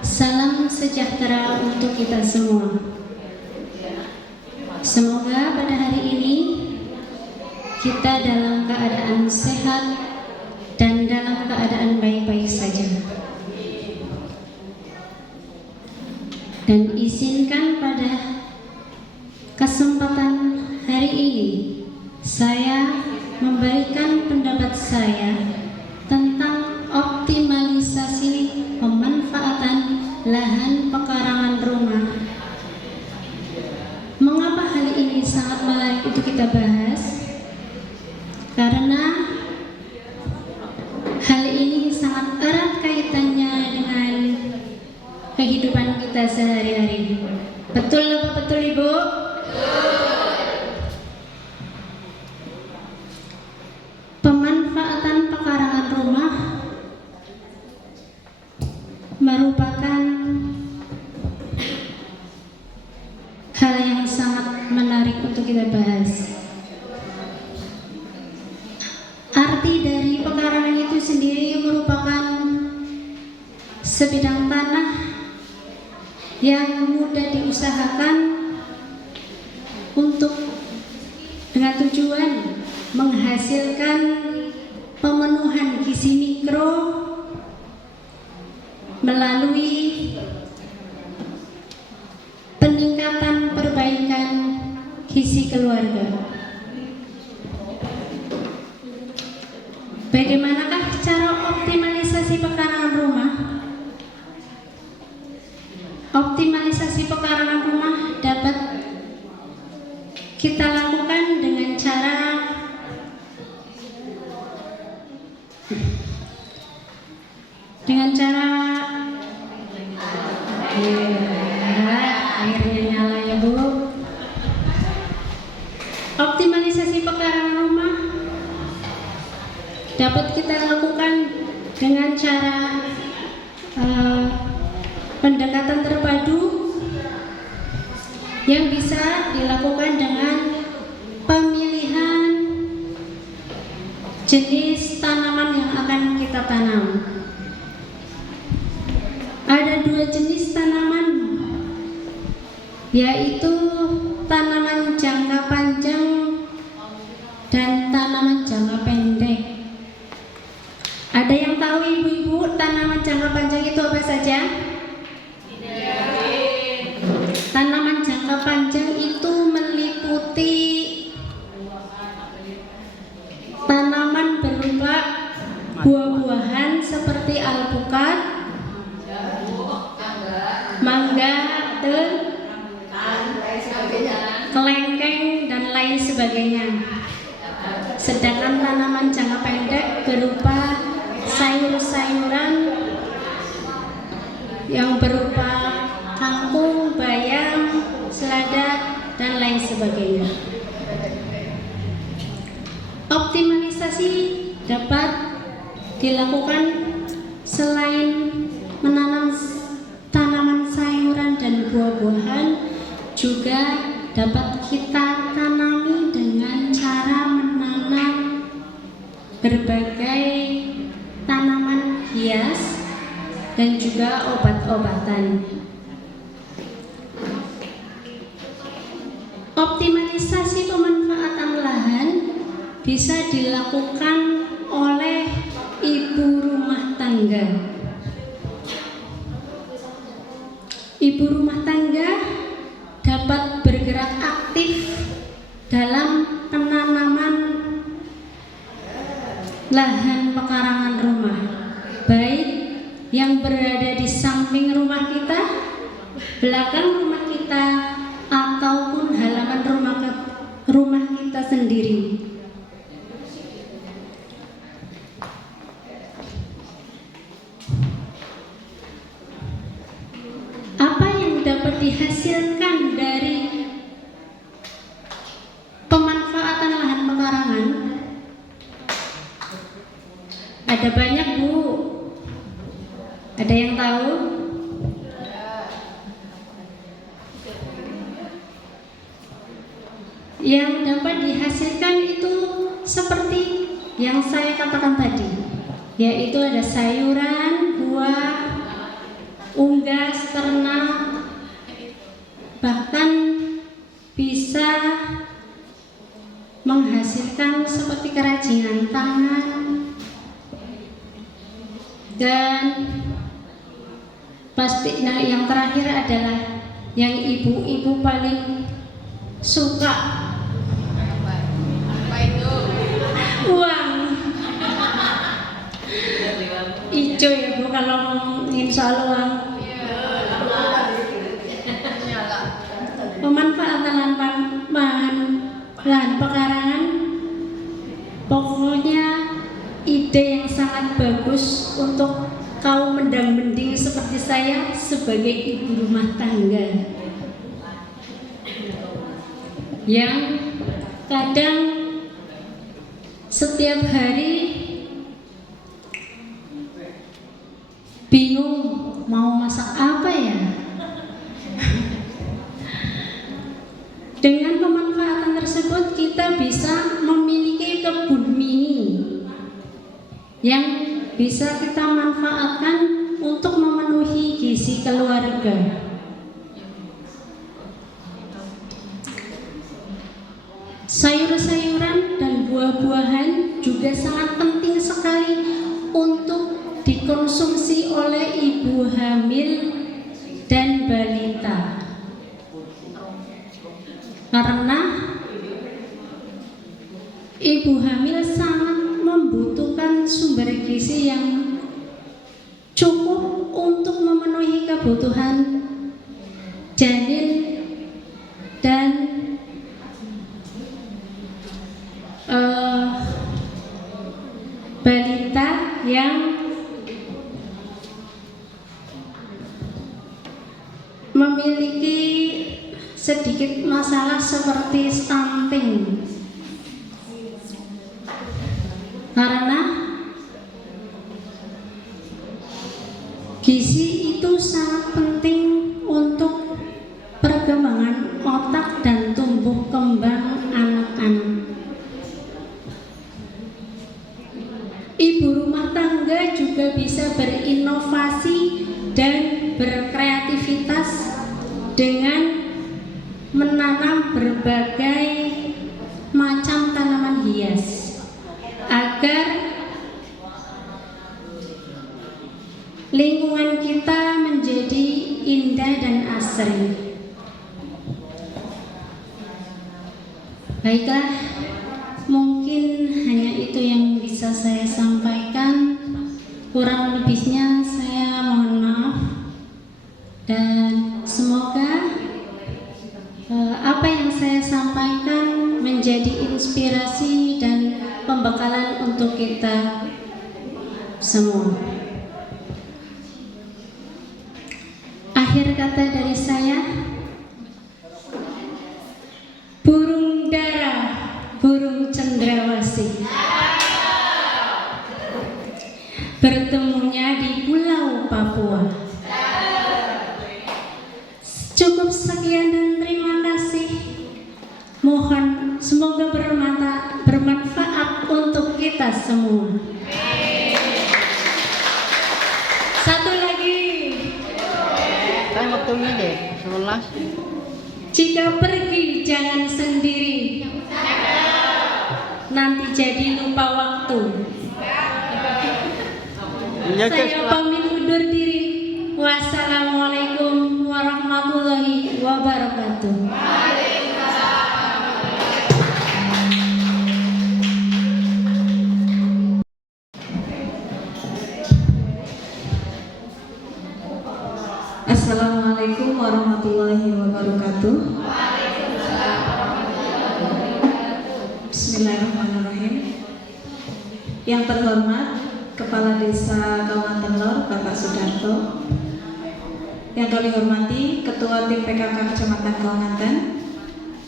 Salam sejahtera untuk kita semua. Semoga pada hari ini kita dalam keadaan sehat dan dalam keadaan baik-baik saja. Dan izinkan pada kesempatan hari ini saya memberikan pendapat saya tentang optimalisasi pemanfaatan lahan pekarangan rumah. Mengapa hal ini sangat menarik untuk kita bahas? Karena hal ini sangat erat kaitannya dengan kehidupan kita sehari-hari. Betul apa betul Ibu? Pemanfaatan pekarangan rumah merupakan hal yang sangat menarik untuk kita bahas. Arti dari pekarangan itu sendiri merupakan sebidang tanah yang mudah diusahakan untuk dengan tujuan menghasilkan pemenuhan gizi mikro melalui peningkatan perbaikan gizi keluarga. Bagaimanakah cara optimalisasi pekarangan rumah? Optimalisasi pekarangan rumah dapat kita lakukan dengan cara airnya nyala ya Bu. Optimalisasi pekarangan rumah dapat kita lakukan dengan cara pendekatan terpadu yang bisa dilakukan dengan pemilihan jenis tanaman yang akan kita tanam. Ada 2 jenis tanaman, yaitu tanaman jangka panjang dan tanaman jangka pendek. Ada yang tahu ibu-ibu tanaman jangka panjang itu apa saja? Tanaman jangka panjang itu meliputi tanaman berupa buah-buahan seperti alpukat, mangga, kelengkeng, dan lain sebagainya. Sedangkan tanaman jangka pendek berupa sayur-sayuran yang berupa kangkung, bayam, selada, dan lain sebagainya. Optimalisasi dapat dilakukan selain menanam tanaman sayuran dan buah-buahan, juga dapat kita tanami dengan cara menanam berbagai tanaman hias dan juga obat-obatan. Optimalisasi pemanfaatan lahan bisa dilakukan oleh ibu rumah tangga. Ibu rumah tangga dapat bergerak aktif dalam penanaman lahan pekarangan rumah, baik yang berada di samping rumah kita, belakang rumah kita, ataupun halaman rumah kita sendiri. Apa yang dapat dihasilkan dari pemanfaatan lahan pekarangan? Ada banyak Bu. Ada yang tahu? Yang dapat dihasilkan itu seperti yang saya katakan tadi, yaitu ada sayuran, buah, unggas, ternak, bahkan bisa menghasilkan seperti kerajinan tangan, dan pasti yang terakhir adalah yang ibu-ibu paling suka, uang. Ijo ya Bu kalau ngomongin soal uang. Pemanfaatan lahan pekarangan pokoknya ide yang sangat bagus untuk kaum mendang-mending seperti saya sebagai ibu rumah tangga yang kadang setiap hari bingung mau masak apa ya. Dengan pemanfaatan tersebut kita bisa memiliki kebun mini yang bisa kita manfaatkan untuk memenuhi gizi keluarga. Sayur-sayuran dan buah-buahan juga sangat penting sekali untuk dikonsumsi oleh ibu hamil dan balita. Karena ibu hamil sangat membutuhkan sumber gizi yang cukup untuk memenuhi kebutuhan janin dan balita yang memiliki sedikit masalah seperti stunting. Karena gizi itu sangat penting untuk perkembangan otak dan tumbuh kembang anak-anak. Ibu rumah tangga juga bisa berinovasi dan berkreativitas dengan menanam berbagai macam tanaman hias agar lingkungan kita menjadi indah dan asri. Baiklah, mungkin hanya itu yang bisa saya sampaikan. Kurang lebihnya saya mohon maaf, dan semoga apa yang saya sampaikan menjadi inspirasi dan pembekalan untuk kita semua. Akhir kata dari saya, burung dara, burung cendrawasih, bertemunya di Pulau Papua. Cukup sekian dan terima kasih. Mohon semoga bermanfaat untuk kita semua. Satu lagi. Kan waktunya deh, 11. Jika pergi jangan sendiri, nanti jadi lupa waktu. Saya pamit undur diri. Wassalamualaikum warahmatullahi wabarakatuh. Assalamualaikum warahmatullahi wabarakatuh. Bismillahirrahmanirrahim. Yang terhormat Kepala Desa Kawanten Lor Bapak Sudarto, yang kami hormati Ketua Tim PKK Kecamatan Kawanten,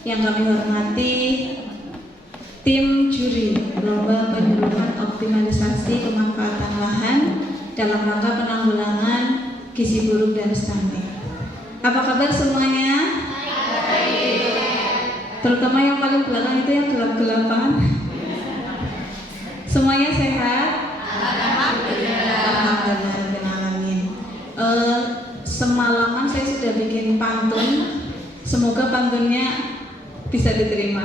yang kami hormati tim juri lomba penyuluhan optimalisasi pemanfaatan lahan dalam rangka penanggulangan gizi buruk dan stunting. Apa kabar semuanya? Terutama yang paling belakang itu yang gelap-gelapan. Semuanya sehat? Alhamdulillah. Semalaman saya sudah bikin pantun. Semoga pantunnya bisa diterima.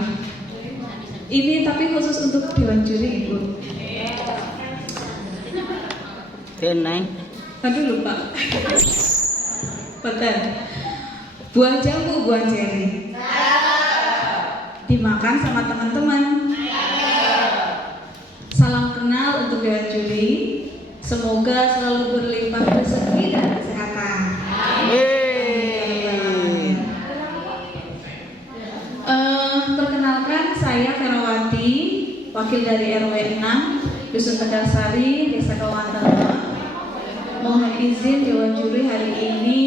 Ini tapi khusus untuk Dewan Juri, Ibu. Tenang. Aduh lupa. Betul. Buah jambu, buah ceri. Dimakan sama teman-teman. Salam kenal untuk Dewan Juri. Semoga selalu berlimpah rezeki dan kesehatan. Perkenalkan, saya Ferawati, wakil dari RW 6 Dusun Tegalsari, Desa Kawanten. Mohon izin Dewan Juri, hari ini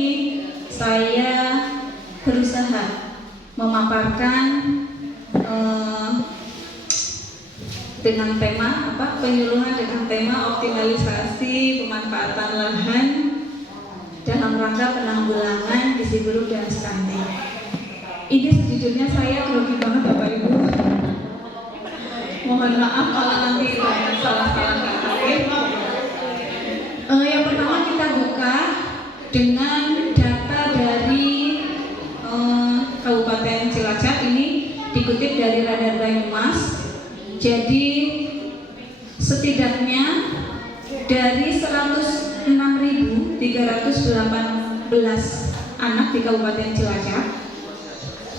saya berusaha memaparkan dengan tema penyuluhan dengan tema optimalisasi pemanfaatan lahan dalam rangka penanggulangan gizi buruk dan stunting. Ini sejujurnya saya grogi banget Bapak Ibu. Mohon maaf kalau nanti salah-salah kata. dengan data dari Kabupaten Cilacap. Ini dikutip dari Radar Banyumas. Jadi setidaknya dari 106.318 anak di Kabupaten Cilacap,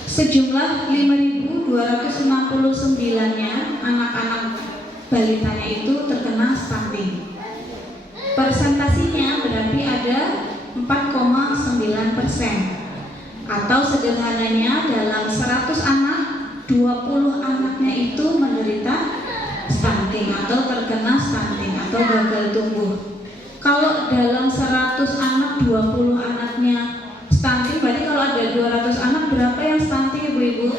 sejumlah 5.269-nya anak-anak balitanya itu terkena stunting. Persentasinya berarti ada 4,9%, atau sederhananya dalam 100 anak 20 anaknya itu menderita stunting atau terkena stunting atau gagal tumbuh. Kalau dalam 100 anak 20 anaknya stunting, berarti kalau ada 200 anak berapa yang stunting ibu-ibu?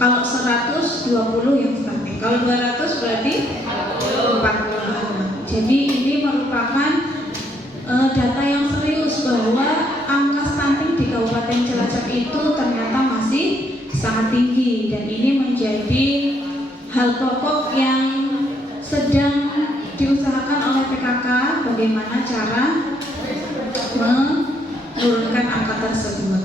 Kalau 100 20 yang stunting, kalau 200 berarti 40 anak. Jadi ini merupakan data yang serius bahwa angka stunting di Kabupaten Cilacap itu ternyata masih sangat tinggi, dan ini menjadi hal pokok yang sedang diusahakan oleh PKK bagaimana cara menurunkan angka tersebut.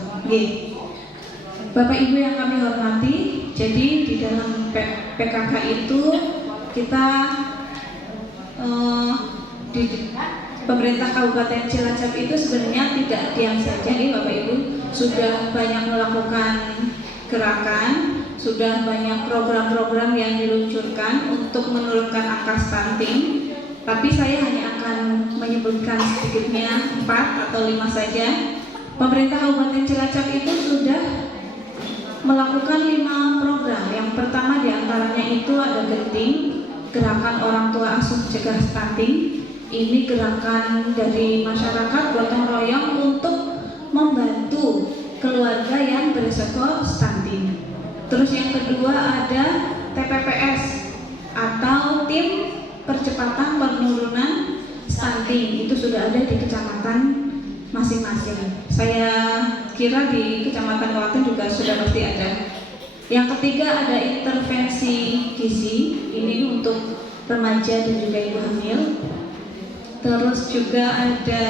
Bapak Ibu yang kami hormati, jadi di dalam PKK itu kita di pemerintah Kabupaten Cilacap itu sebenarnya tidak diam saja nih Bapak Ibu, sudah banyak melakukan gerakan, sudah banyak program-program yang diluncurkan untuk menurunkan angka stunting. Tapi saya hanya akan menyebutkan sedikitnya 4 atau 5 saja. Pemerintah Kabupaten Cilacap itu sudah melakukan 5 program. Yang pertama diantaranya itu ada Genting, gerakan orang tua asuh cegah stunting. Ini gerakan dari masyarakat gotong royong untuk membantu keluarga yang berisiko stunting. Terus yang kedua ada TPPS atau tim percepatan penurunan stunting. Itu sudah ada di kecamatan masing-masing. Saya kira di Kecamatan Klaten juga sudah pasti ada. Yang ketiga ada intervensi gizi. Ini untuk remaja dan juga ibu hamil. Terus juga ada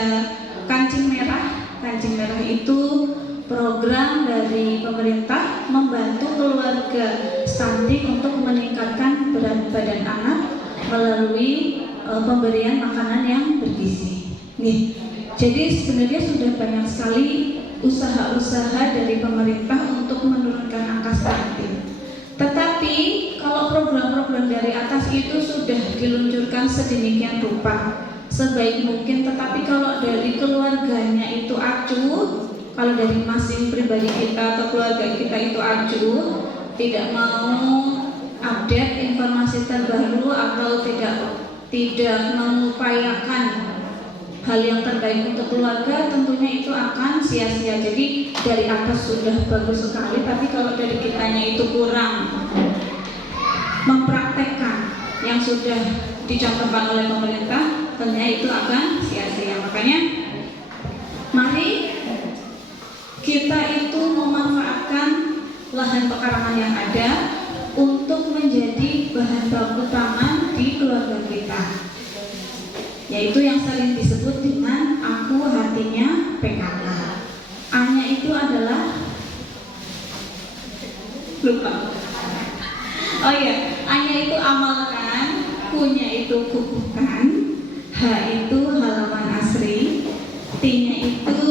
kancing merah. Kancing merah itu program dari pemerintah membantu keluarga stunting untuk meningkatkan berat badan anak melalui pemberian makanan yang bergizi. Jadi sebenarnya sudah banyak sekali usaha-usaha dari pemerintah untuk menurunkan angka stunting. Tetapi kalau program-program dari atas itu sudah diluncurkan sedemikian rupa, sebaik mungkin, tetapi kalau dari keluarganya itu acuh, kalau dari masing pribadi kita atau keluarga kita itu acuh, tidak mau update informasi terbaru atau tidak mengupayakan hal yang terbaik untuk keluarga, tentunya itu akan sia-sia. Jadi dari atas sudah bagus sekali, tapi kalau dari kitanya itu kurang mempraktekkan yang sudah dicontohkan oleh pemerintah, tentunya itu akan sia-sia. Makanya mari kita itu memanfaatkan lahan pekarangan yang ada untuk menjadi bahan baku pangan di keluarga kita, yaitu yang sering disebut dengan aku hatinya PKK. A-nya itu adalah lupa. Oh iya, A-nya itu amalkan, Q-nya itu kukuhkan, H itu halaman asri, T-nya itu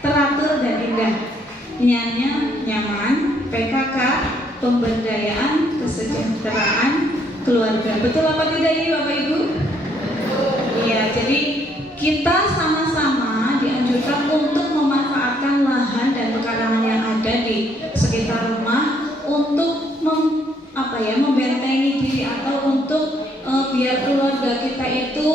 teratur dan indah, Nya-nya nyaman, PKK pemberdayaan kesejahteraan keluarga. Betul apa tidak ini Bapak Ibu? Iya, jadi kita sama-sama dianjurkan untuk memanfaatkan lahan dan pekarangan yang ada di sekitar rumah untuk membentengi diri atau untuk biar keluarga kita itu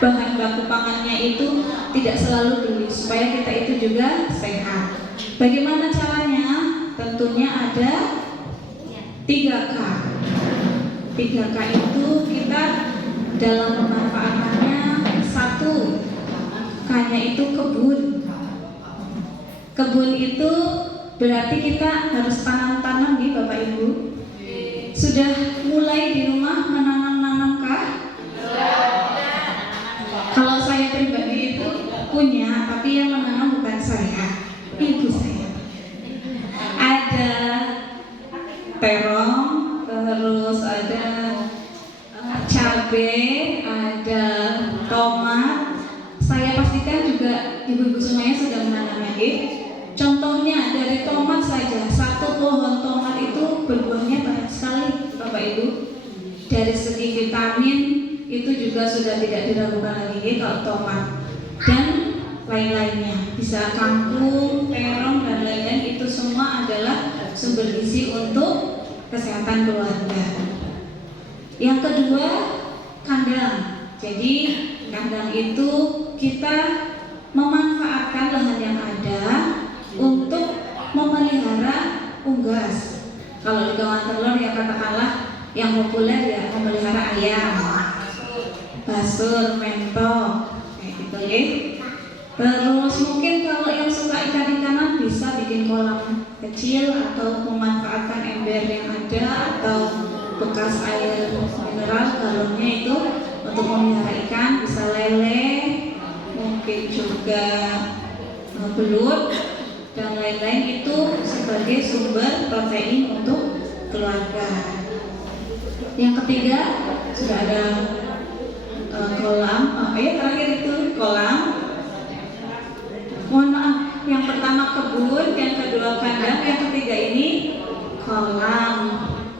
bahan baku pangannya itu tidak selalu beli, supaya kita itu juga sehat. Bagaimana caranya? Tentunya ada 3K. 3K itu kita dalam pemanfaatannya, 1, K-nya itu kebun. Kebun itu berarti kita harus tanam-tanam nih Bapak Ibu. Sudah mulai di rumah menanam-nanam kah? terong, terus ada cabai, ada tomat. Saya pastikan juga ibu-ibu semuanya sudah menanamnya. Contohnya dari tomat saja, satu pohon tomat itu berbuahnya banyak sekali, Bapak Ibu. Dari segi vitamin itu juga sudah tidak diragukan lagi kalau tomat dan lain-lainnya. Bisa kangkung, terong dan lain-lain, itu semua adalah sumber gizi untuk kesehatan keluarga. Yang kedua, kandang. Jadi kandang itu kita memanfaatkan lahan yang ada untuk memelihara unggas. Kalau di kawasan telur ya katakanlah yang populer ya memelihara ayam, basur, mentok, kayak gitu ya. Terus mungkin kalau yang suka ikan-ikanan bisa bikin kolam kecil atau memanfaatkan ember yang ada atau bekas air mineral galonnya itu untuk memelihara ikan, bisa lele, mungkin juga belut dan lain-lain, itu sebagai sumber protein untuk keluarga. Yang ketiga sudah ada kolam, terakhir itu kolam. Mohon maaf, yang pertama kebun, yang kedua kandang, yang ketiga ini kolam.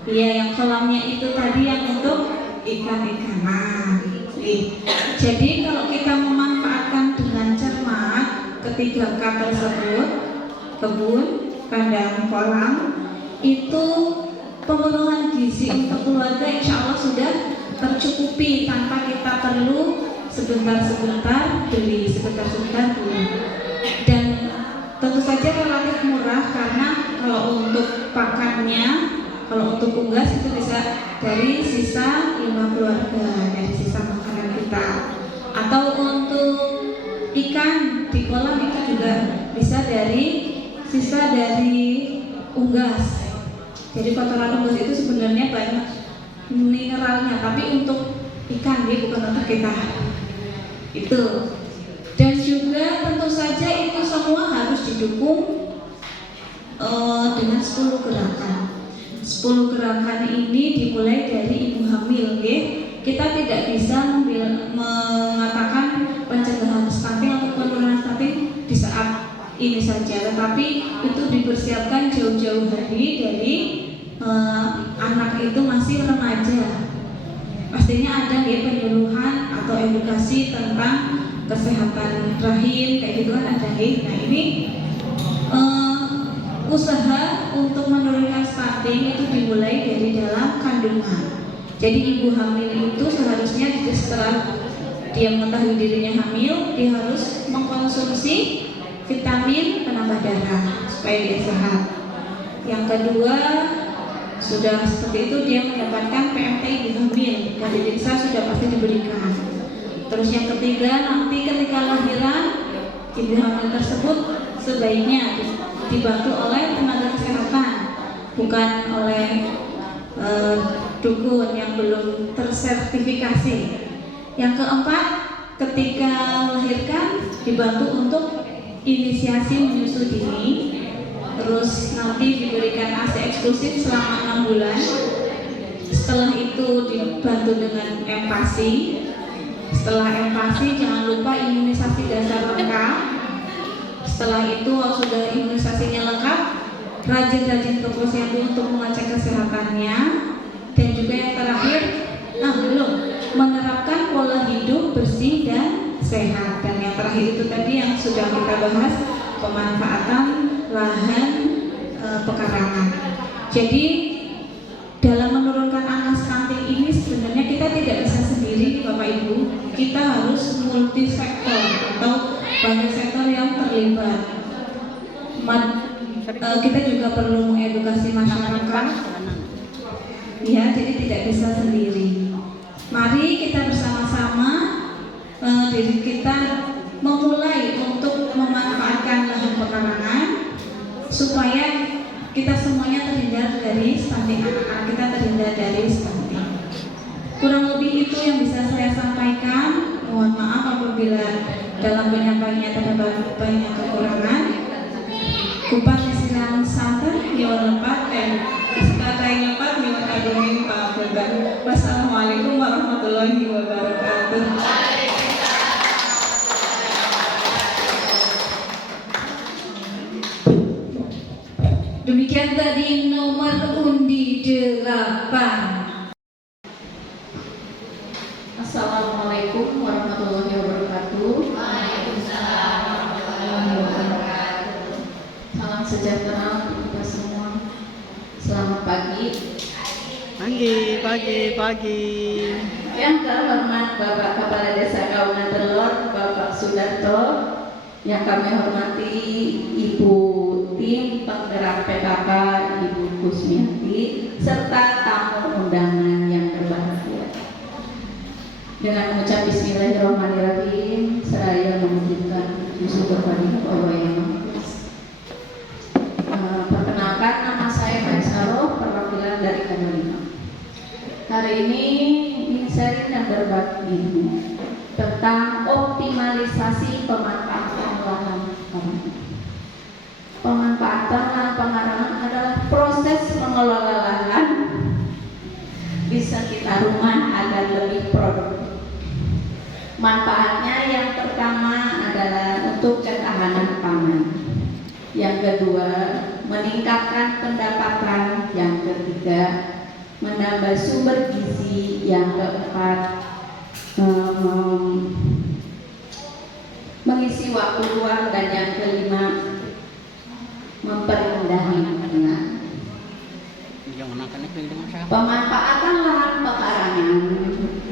Iya, yang kolamnya itu tadi yang untuk ikan-ikanan. Jadi kalau kita memanfaatkan dengan cermat ketiga kata tersebut, kebun, kandang, kolam, itu pemenuhan gizi untuk keluarga insya Allah sudah tercukupi tanpa kita perlu sebentar-sebentar beli. Dan tentu saja relatif murah karena kalau untuk pakannya, kalau untuk unggas itu bisa dari sisa limbah keluarga, dari sisa makanan kita. Atau untuk ikan di kolam itu juga bisa dari sisa dari unggas. Jadi kotoran unggas itu sebenarnya banyak mineralnya, tapi untuk ikan dia bukan untuk kita. Itu. Dan juga tentu saja itu semua harus didukung dengan 10 gerakan. 10 gerakan ini dimulai dari ibu hamil, ya. Kita tidak bisa mengatakan pencegahan stunting atau penurunan stunting di saat ini saja, tetapi itu dipersiapkan jauh-jauh hari dari anak itu masih remaja. Pastinya ada ya penyuluhan atau edukasi tentang kesehatan rahim kayak gitu kan ada ya. Nah ini usaha untuk menurunkan stunting itu dimulai dari dalam kandungan. Jadi ibu hamil itu seharusnya setelah dia mengetahui dirinya hamil, dia harus mengkonsumsi vitamin penambah darah supaya dia sehat. Yang kedua, sudah seperti itu dia mendapatkan PMT ibu hamil, dan diperiksa sudah pasti diberikan. Terus yang ketiga, nanti ketika lahiran ibu hamil tersebut sebaiknya dibantu oleh tenaga kesehatan, bukan oleh dukun yang belum tersertifikasi. Yang keempat, ketika melahirkan dibantu untuk inisiasi menyusui dini. Terus nanti diberikan ASI eksklusif selama 6 bulan. Setelah itu dibantu dengan empasi. Setelah empasi jangan lupa imunisasi dasar lengkap. Setelah itu sudah imunisasinya lengkap, rajin-rajin ke posyandu untuk mengecek kesehatannya. Dan juga yang terakhir, menerapkan pola hidup bersih dan sehat. Dan yang terakhir itu tadi yang sudah kita bahas, pemanfaatan lahan pekarangan. Jadi dalam menurunkan angka stunting ini sebenarnya kita tidak bisa sendiri Bapak Ibu. Kita harus multi sektor atau banyak sektor yang terlibat. Kita juga perlu mengedukasi masyarakat. Ya, jadi tidak bisa sendiri. Mari kita bersama-sama diri kita memulai untuk memanfaatkan lahan pekarangan supaya kita semuanya terhindar dari stunting, anak-anak kita terhindar dari stunting. Kurang lebih itu yang bisa saya sampaikan. Mohon maaf apabila dalam penyampaiannya terdapat banyak kekurangan. Kupat disilang santan, yawan lepat dan kesempatan Wassalamualaikum warahmatullahi wabarakatuh. Demikian tadi nomor undi 8. Assalamualaikum warahmatullahi wabarakatuh. Salam sejahtera untuk kita semua. Selamat pagi. Pagi. Yang terhormat Bapak Kepala Desa Kauman Telur, Bapak Sudarto. Yang kami hormati Ibu tim penggerak PKK, Ibu Kusmiati, serta tamu undangan yang berbahagia. Dengan mengucap Bismillahirrahmanirrahim, saya mengucapkan syukur kepada Allah yang Maha Kuasa. Perkenalkan, nama saya Maisaro, perwakilan dari Kanalima. Hari ini ingin sharing dan berbagi ilmu tentang optimalisasi pemanfaatan lahan pengarangan. Pemanfaatan lahan pengarangan adalah proses mengelola lahan di sekitar rumah agar lebih produktif. Manfaatnya yang pertama adalah untuk ketahanan pangan. Yang kedua, meningkatkan pendapatan. Yang ketiga, menambah sumber gizi. Yang keempat, mengisi waktu luang. Dan yang kelima, memperindah lingkungan. Pemanfaatan lahan pekarangan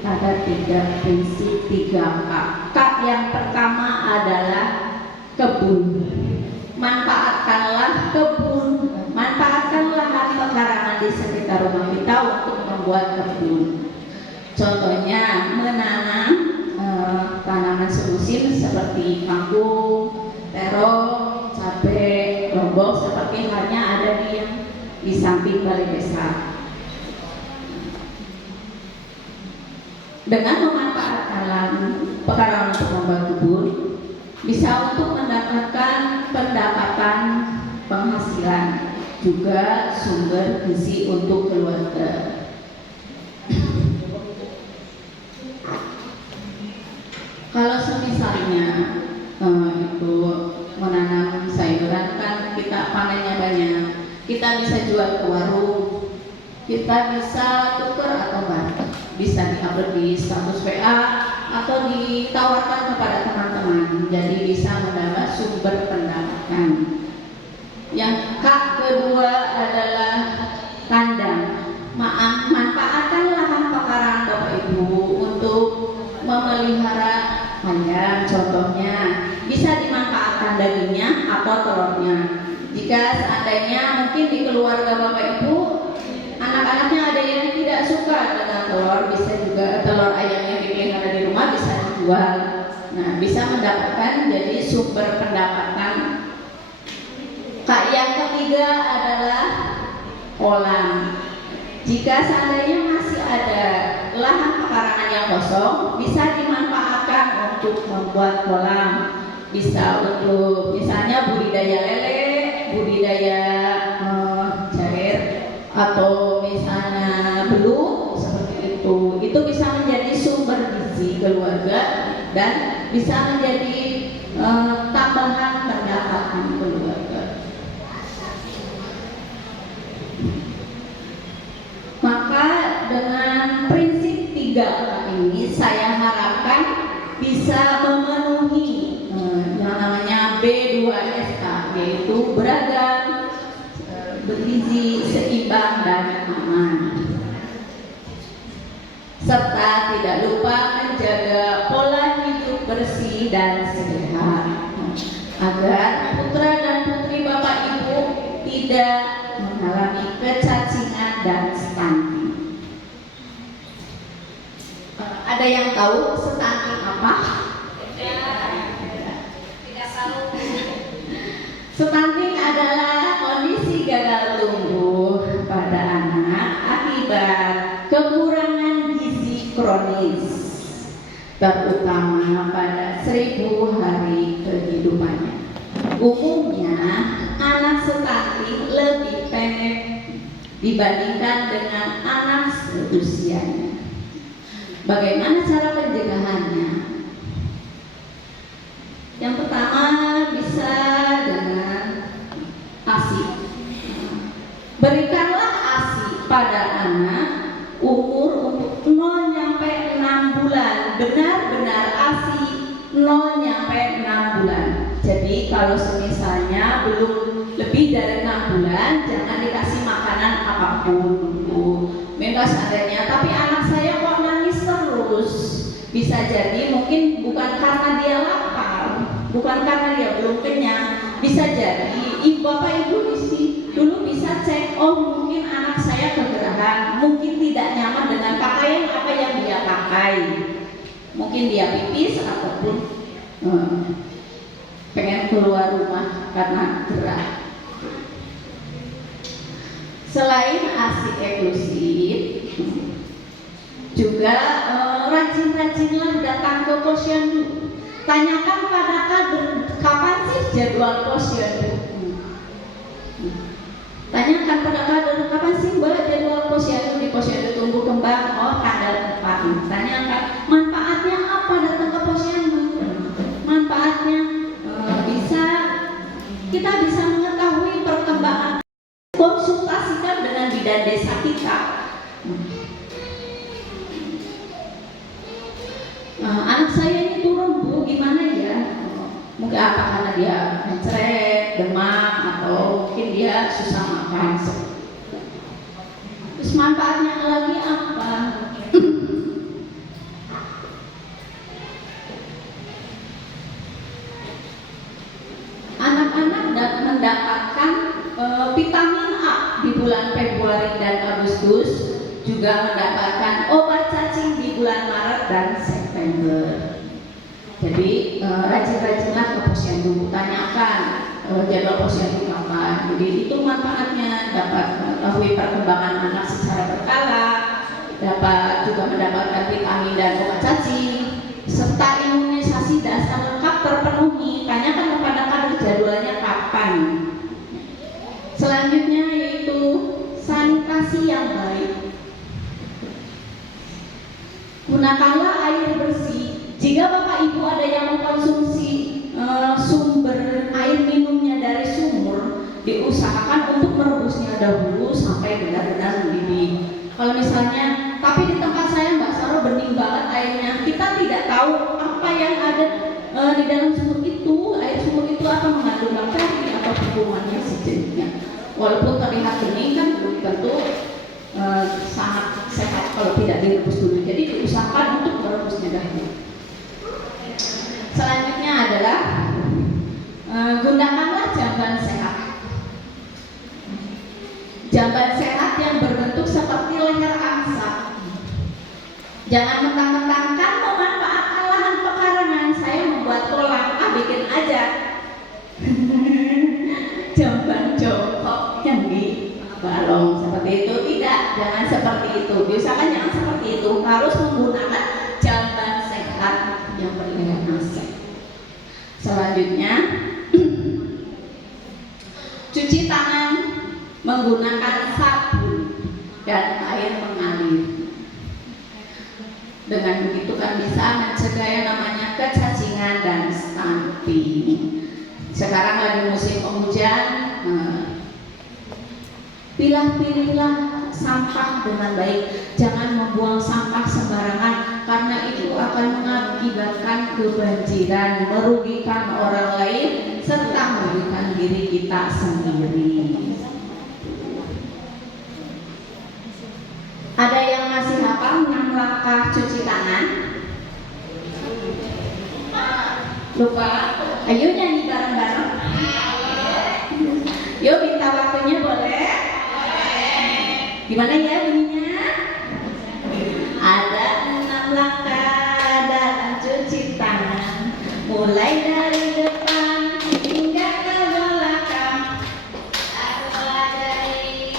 ada 3 prinsip, 3 K. K yang pertama adalah kebun. Manfaatkanlah kebun, manfaatkan lahan pekarangan di sekitar rumah kita untuk membuat kebun. Contohnya menanam tanaman semusim seperti kangkung, terong, cabai, lombok, seperti halnya ada di samping balai desa. Dengan memanfaatkan lahan pekarangan untuk membuat kebun, bisa untuk mendapatkan pendapatan, penghasilan, juga sumber gizi untuk keluarga. Kalau misalnya itu menanam sayuran, kan kita panennya banyak, kita bisa jual ke warung, kita bisa tukar atau barter, bisa di-upload di status WA atau ditawarkan kepada teman-teman, jadi bisa mendapat sumber pendapatan. Yang K kedua adalah kandang. Manfaatkan lahan pekarangan Bapak Ibu untuk memelihara ayam, contohnya bisa dimanfaatkan dagingnya atau telurnya. Jika seandainya mungkin di keluarga Bapak Ibu anak-anaknya ada yang tidak suka dengan telur, bisa juga telur ayam yang dipelihara di rumah bisa dijual. Nah, bisa mendapatkan jadi sumber pendapatan. Yang ketiga adalah kolam. Jika seandainya masih ada lahan pekarangan yang kosong, bisa dimanfaatkan untuk membuat kolam. Bisa untuk misalnya budidaya lele, budidaya jair, atau misalnya belut, seperti itu. Itu bisa menjadi sumber gizi keluarga dan bisa menjadi tambahan pendapatan keluarga. Maka dengan prinsip 3 ini saya harapkan bisa memenuhi yang namanya B2SK, yaitu beragam, bergizi, seimbang, dan aman, serta tidak lupa menjaga pola hidup bersih dan sehat agar putra dan putri Bapak Ibu tidak mengalami kecacingan dan stunting. Ada yang tahu stunting apa? Stunting adalah kondisi gagal tumbuh pada anak akibat kekurangan gizi kronis, terutama pada 1000 hari kehidupannya. Umumnya anak stunting lebih pendek dibandingkan dengan anak seusianya. Bagaimana cara pencegahannya? Yang pertama bisa dengan ASI. Berikanlah ASI pada anak umur untuk 0 sampai 6 bulan. Benar-benar ASI 0 sampai 6 bulan. Jadi kalau misalnya belum lebih dari 6 bulan, jangan dikasih makanan apapun. Memang seadanya, tapi anak saya kok nangis terus. Bisa jadi mungkin bukan karena dia lapar, bukan karena dia belum kenyang. Bisa jadi bapak ibu dulu bisa cek, oh mungkin anak saya kegerahan, mungkin tidak nyaman dengan pakaian apa yang dia pakai, mungkin dia pipis ataupun pengen keluar rumah karena gerah. Selain ASI eksklusif, juga rajin-rajinlah datang ke posyandu. Tanyakan pada kader, kapan sih jadwal posyandu? Tanyakan pada kader, kapan sih mbak jadwal posyandu di posyandu tumbuh kembang? Oh, tanggal 4. Tanyakan manfaatnya apa datang ke posyandu? Manfaatnya kita bisa mengetahui perkembangan. Konsultasikan dengan bidan desa kita. Anak saya ini turun bu, gimana ya? Mungkin apa karena dia mencret, demam, atau mungkin dia susah makan. Terus manfaatnya lagi apa? Anak-anak mendapatkan vitamin A di bulan Februari dan Agustus, juga mendapatkan obat cacing di bulan Maret dan September. Jadi rajin-rajinlah ke posyandu, tanyakan jadwal posyandu kapan. Jadi itu manfaatnya, dapat mengetahui perkembangan anak secara berkala, dapat juga mendapatkan vitamin dan obat cacing, serta imunisasi dasar lengkap terpenuhi. Tanyakan kepada kader jadwalnya kapan. Selanjutnya yaitu sanitasi yang baik. Gunakanlah air bersih. Jika bapak ibu ada yang mengkonsumsi sumber air minumnya dari sumur, diusahakan untuk merebusnya dahulu sampai benar-benar mendidih. Kalau misalnya, tapi di tempat saya Mbak Saro bening banget airnya, kita tidak tahu apa yang ada di dalam sumur itu. Air sumur itu akan mengandung bakteri atau kumannya sejenisnya. Walaupun terlihat bening kan belum tentu sangat sehat kalau tidak direbus dulu. Jadi diusahakan untuk merebusnya dahulu. Selanjutnya adalah gunakanlah jamban sehat. Jamban sehat yang berbentuk seperti leher angsa. Jangan mentang-mentangkan memanfaatkan lahan pekarangan, saya membuat kolam, bikin aja jamban jongkok yang di balong seperti itu. Tidak, jangan seperti itu. Biasakan jangan seperti itu. Harus menggunakan jamban sehat yang berleher angsa. Selanjutnya, cuci tangan menggunakan sabun dan air mengalir. Dengan begitu kan bisa mencegah yang namanya kecacingan dan stunting. Sekarang lagi musim penghujan, pilah-pilihlah sampah dengan baik. Jangan membuang sampah sembarangan, karena itu akan mengakibatkan kebanjiran, merugikan orang lain, serta merugikan diri kita sendiri. Ada yang masih hafal 6 langkah cuci tangan? Lupa? Ayo nyanyi bareng-bareng. Yuk minta waktunya boleh? Gimana ya bunyinya? Ada 6 langkah dalam cuci tangan, mulai dari depan hingga ke belakang. Mulai dari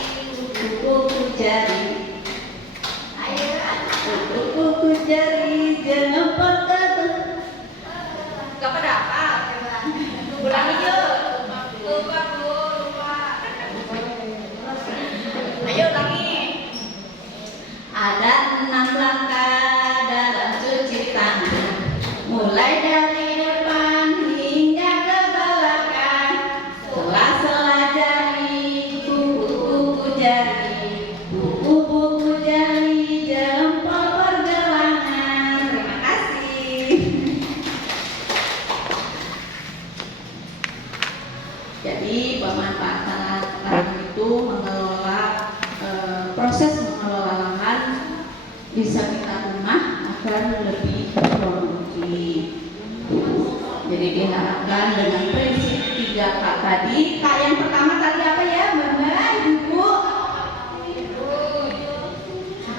kuku jari, kuku jari jempol ke gak pada apa? Ulangi yuk. Lupa. Ayo bisa kita rumah agar lebih produktif. Jadi diharapkan dengan prinsip 3K tadi. K yang pertama tadi apa ya, Mbak Ibu?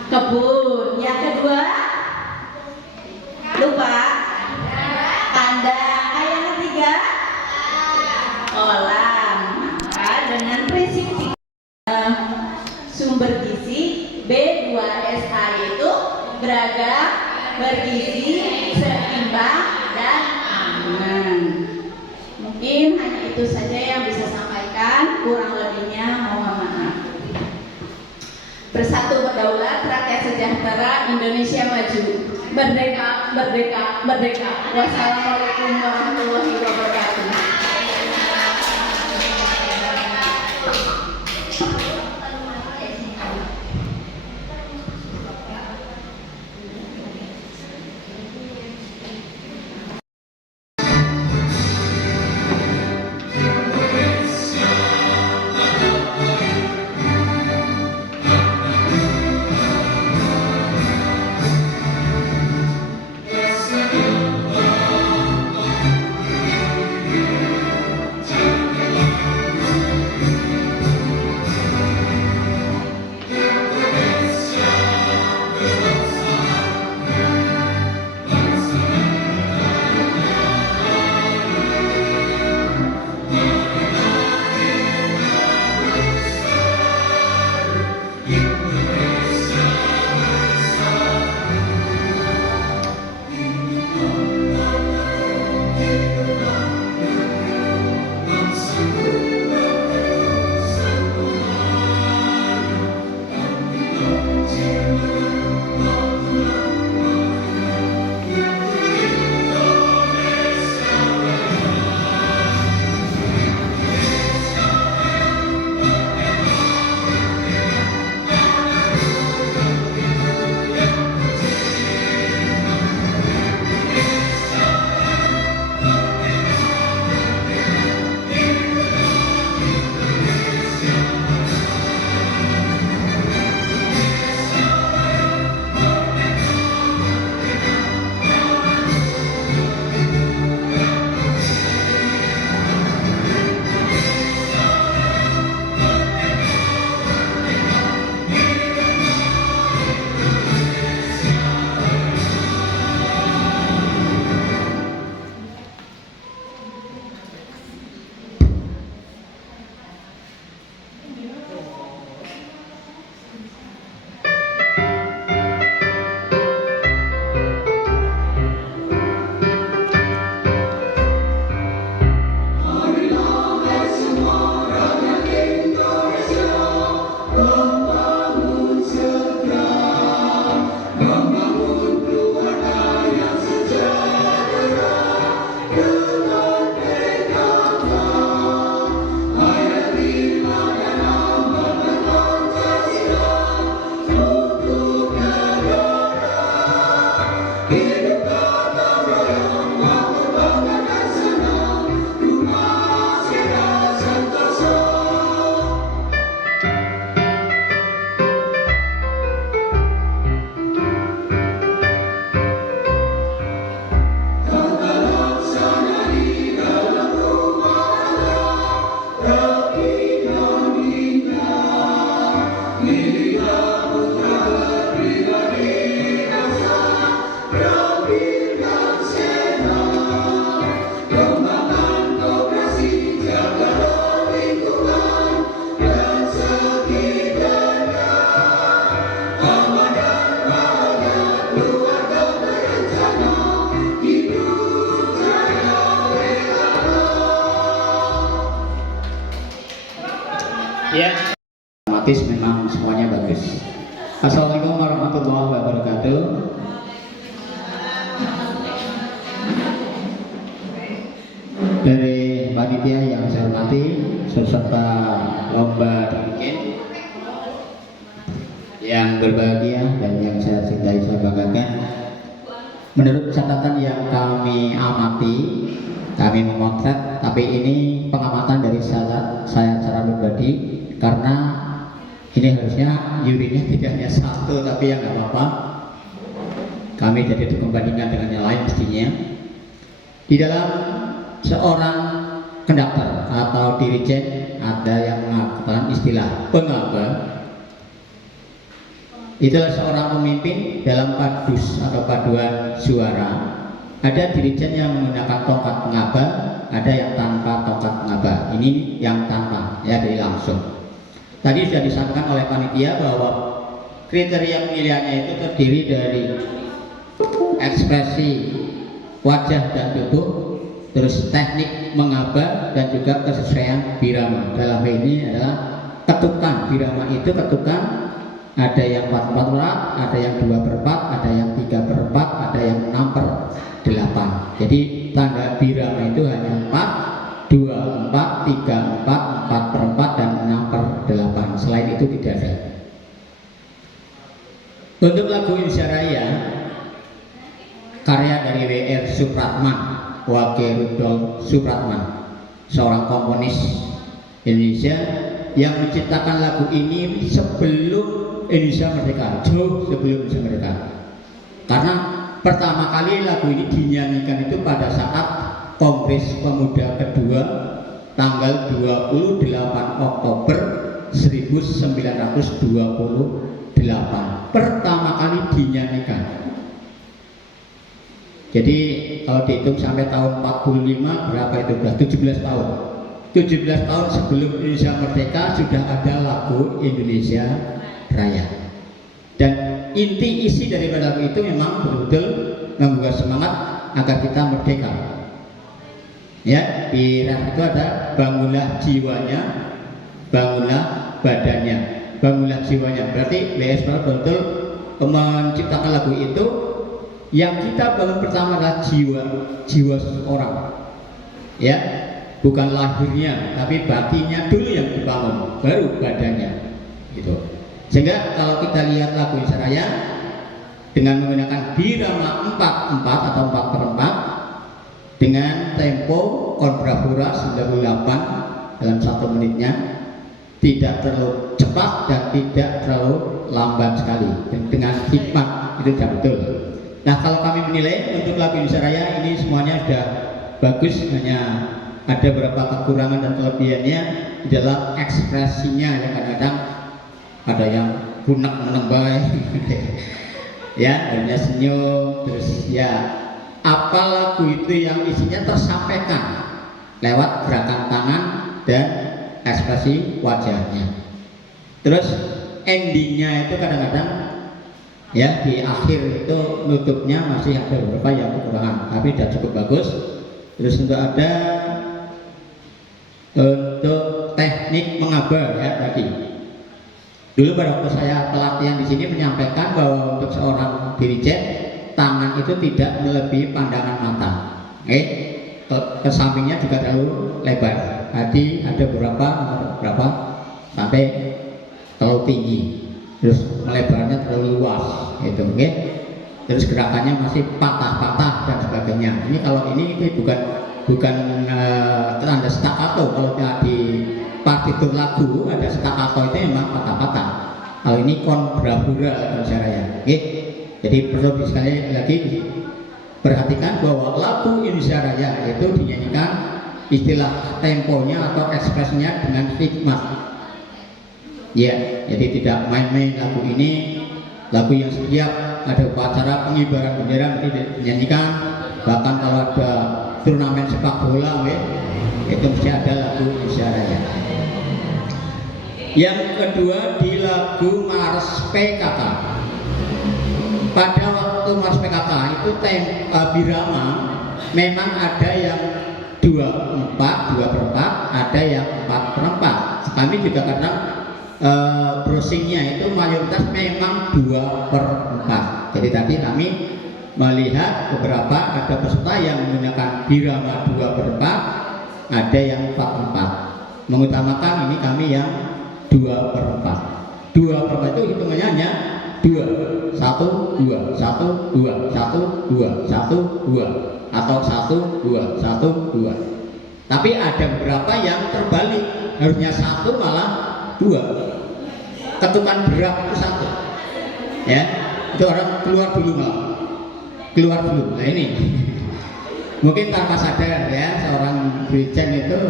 Kebun. Yang kedua? Lupa? Tanda. Yang ketiga? Kolam. Maka dengan prinsip 3 sumber gizi B2SA itu beragam, bergizi, seimbang, dan aman. Mungkin hanya itu saja yang bisa sampaikan, kurang lebihnya mohon maaf. Bersatu berdaulat, rakyat sejahtera, Indonesia maju. Merdeka, merdeka, merdeka. Wassalamualaikum warahmatullahi wabarakatuh. Ya, otomatis memang semuanya bagus. Assalamualaikum warahmatullahi wabarakatuh. Dari panitia yang saya hormati, serta lomba bikin yang berbahagia dan yang saya cintai, saya banggakan. Menurut catatan yang kami amati, kami memotret, tapi ini pengamatan dari saya secara pribadi, karena ini harusnya jurinya tidak hanya satu, tapi yang nggak apa-apa, kami jadi dikembalikan dengan yang lain mestinya. Di dalam seorang konduktor atau dirijen ada yang mengatakan istilah pengaba. Itulah seorang pemimpin dalam padus atau paduan suara. Ada dirijen yang menggunakan tongkat pengaba, ada yang tanpa tongkat pengaba. Ini yang tanpa, ya, jadi langsung. Tadi sudah disampaikan oleh panitia bahwa kriteria pemilihannya itu terdiri dari ekspresi wajah dan tubuh, terus teknik mengaba, dan juga kesesuaian birama. Dalam hal ini adalah ketukan. Birama itu ketukan ada yang 4/4, ada yang 2/4, ada yang 3/4, ada yang 6/8. Jadi tanda birama itu hanya 4, 2/4, 3/4, 4/4, dan 6/8. Selain itu tidak ada. Untuk lagu Indonesia Raya karya dari W.R. Supratman, Wage Rudolf Supratman, seorang komponis Indonesia yang menciptakan lagu ini sebelum Indonesia merdeka, jauh sebelum Indonesia merdeka. Karena pertama kali lagu ini dinyanyikan itu pada saat Kongres Pemuda kedua tanggal 28 Oktober 1928. Pertama kali dinyanyikan. Jadi kalau dihitung sampai tahun 45 berapa itu? 17 tahun. 17 tahun sebelum Indonesia merdeka sudah ada lagu Indonesia Raya. Dan inti isi dari lagu itu memang betul-betul membuat semangat agar kita merdeka. Ya, di rap itu ada bangunlah jiwanya, bangunlah badannya, bangunlah jiwanya. Berarti BS betul-betul menciptakan lagu itu. Yang kita bangun pertama adalah jiwa seseorang, ya, bukan lahirnya, tapi batinnya dulu yang dibangun, baru badannya, gitu. Sehingga kalau kita lihat lagu Indonesia Raya dengan menggunakan birama 4/4 atau 4/4 dengan tempo kontrapura 98 dalam 1 menitnya, tidak terlalu cepat dan tidak terlalu lambat sekali, dan dengan hikmat itu sudah betul. Nah, kalau kami menilai untuk lagu Indonesia Raya ini semuanya sudah bagus, hanya ada beberapa kekurangan dan kelebihannya di dalam ekspresinya yang kadang-kadang ada yang punak menembai ya, hanya senyum, terus ya apa lagu itu yang isinya tersampaikan lewat gerakan tangan dan ekspresi wajahnya. Terus endingnya itu kadang-kadang ya di akhir itu nutupnya masih ada beberapa yang kekurangan, tapi sudah cukup bagus. Terus untuk teknik mengaba ya tadi. Dulu pada waktu saya pelatihan di sini menyampaikan bahwa untuk seorang dirijen tangan itu tidak melebihi pandangan mata. Ke sampingnya juga terlalu lebar. Tadi ada berapa sampai terlalu tinggi. Terus melebarnya terlalu luas, gitu, oke? Terus gerakannya masih patah-patah dan sebagainya. Ini kalau ini bukan tanda staccato. Kalau di partitur lagu ada staccato itu memang patah-patah. Kalau ini kontrapura Indonesia Raya, oke? Jadi perlu sekali lagi perhatikan bahwa lagu Indonesia Raya itu dinyanyikan istilah temponya atau ekspresinya dengan hikmat. Ya, jadi tidak main-main lagu ini, lagu yang setiap ada upacara pengibaran bendera nanti dinyanyikan. Bahkan kalau ada turnamen sepak bola, itu mesti ada lagu Indonesia Raya. Yang kedua di lagu Mars PKK. Pada waktu Mars PKK itu birama memang ada yang 2/4, ada yang 4/4. Kami juga kadang browsingnya itu mayoritas memang 2/4. Jadi tadi kami melihat beberapa ada peserta yang menggunakan birama 2/4, ada yang 4/4. Mengutamakan ini kami yang 2/4. 2/4 itu hitungannya hanya 2, 1, 2, 1, 2, 1, 2, 1, 2, atau 1, 2, 1, 2. Tapi ada beberapa yang terbalik, harusnya 1 malah 2. Ketukan berat itu 1, ya, itu orang keluar dulu malah. keluar dulu. Nah ini mungkin tanpa sadar ya seorang Brigjen itu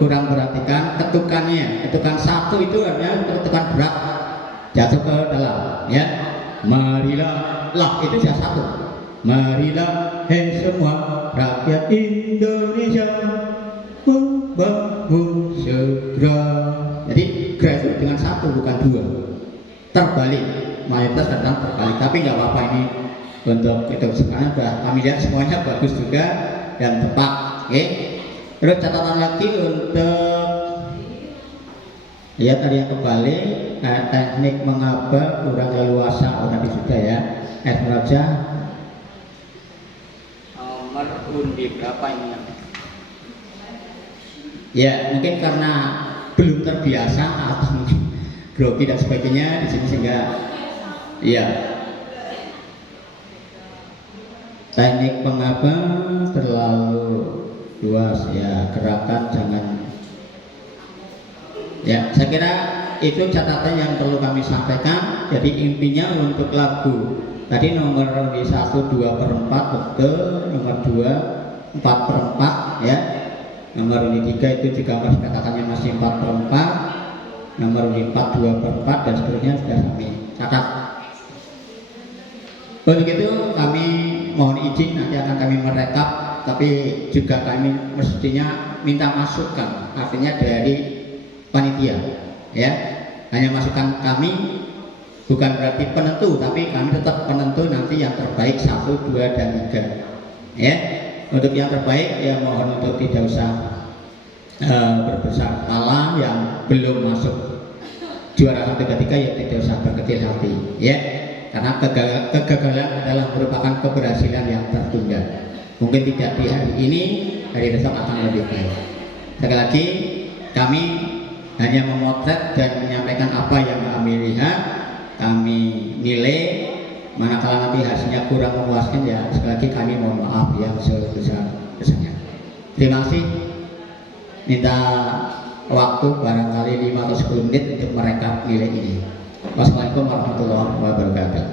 kurang perhatikan ketukannya. Ketukan satu itu artinya ketukan berat jatuh ke dalam ya. Marilah, lah itu sudah satu. Marilah hei semua rakyat Indonesia membangun segera. Jadi segera itu dengan satu bukan dua. Terbalik, mayoritas kadang terbalik. Tapi nggak apa-apa ini untuk itu sekarang sudah kami lihat semuanya bagus juga dan tepat. Oke. Terus catatan lagi untuk lihat tadi yang kembali teknik mengaba kurang leluasa tadi sudah ya. Raja nomor undi berapa ini? Ya mungkin karena belum terbiasa atau grogi dan sebagainya di sini sehingga ya teknik mengaba terlalu luas ya, gerakan jangan ya. Saya kira itu catatan yang perlu kami sampaikan. Jadi intinya untuk lagu tadi nomor 1 2/4 betul, nomor 2 4/4 ya, nomor ini 3 itu juga masih katakannya masih 4/4, nomor ini 4 2/4 dan seterusnya sudah kami catat. Untuk itu kami mohon izin nanti akan kami merekap, tapi juga kami mestinya minta masukan, artinya dari panitia ya. Hanya masukan kami bukan berarti penentu, tapi kami tetap penentu nanti yang terbaik 1, 2, dan 3 ya. Untuk yang terbaik ya mohon untuk tidak usah berbesar kepala, yang belum masuk juara 1, 2, 3 ya tidak usah berkecil hati ya, karena kegagalan adalah merupakan keberhasilan yang tertunda. Mungkin tidak di hari ini, hari besok akan lebih baik. Sekali lagi kami hanya memotret dan menyampaikan apa yang kami lihat, kami nilai. Manakala nanti hasilnya kurang memuaskan ya sekali lagi kami mohon maaf yang sebesar-besarnya. Terima kasih. Minta waktu barangkali 5 atau 10 menit untuk merekap nilai ini. Wassalamualaikum warahmatullahi wabarakatuh.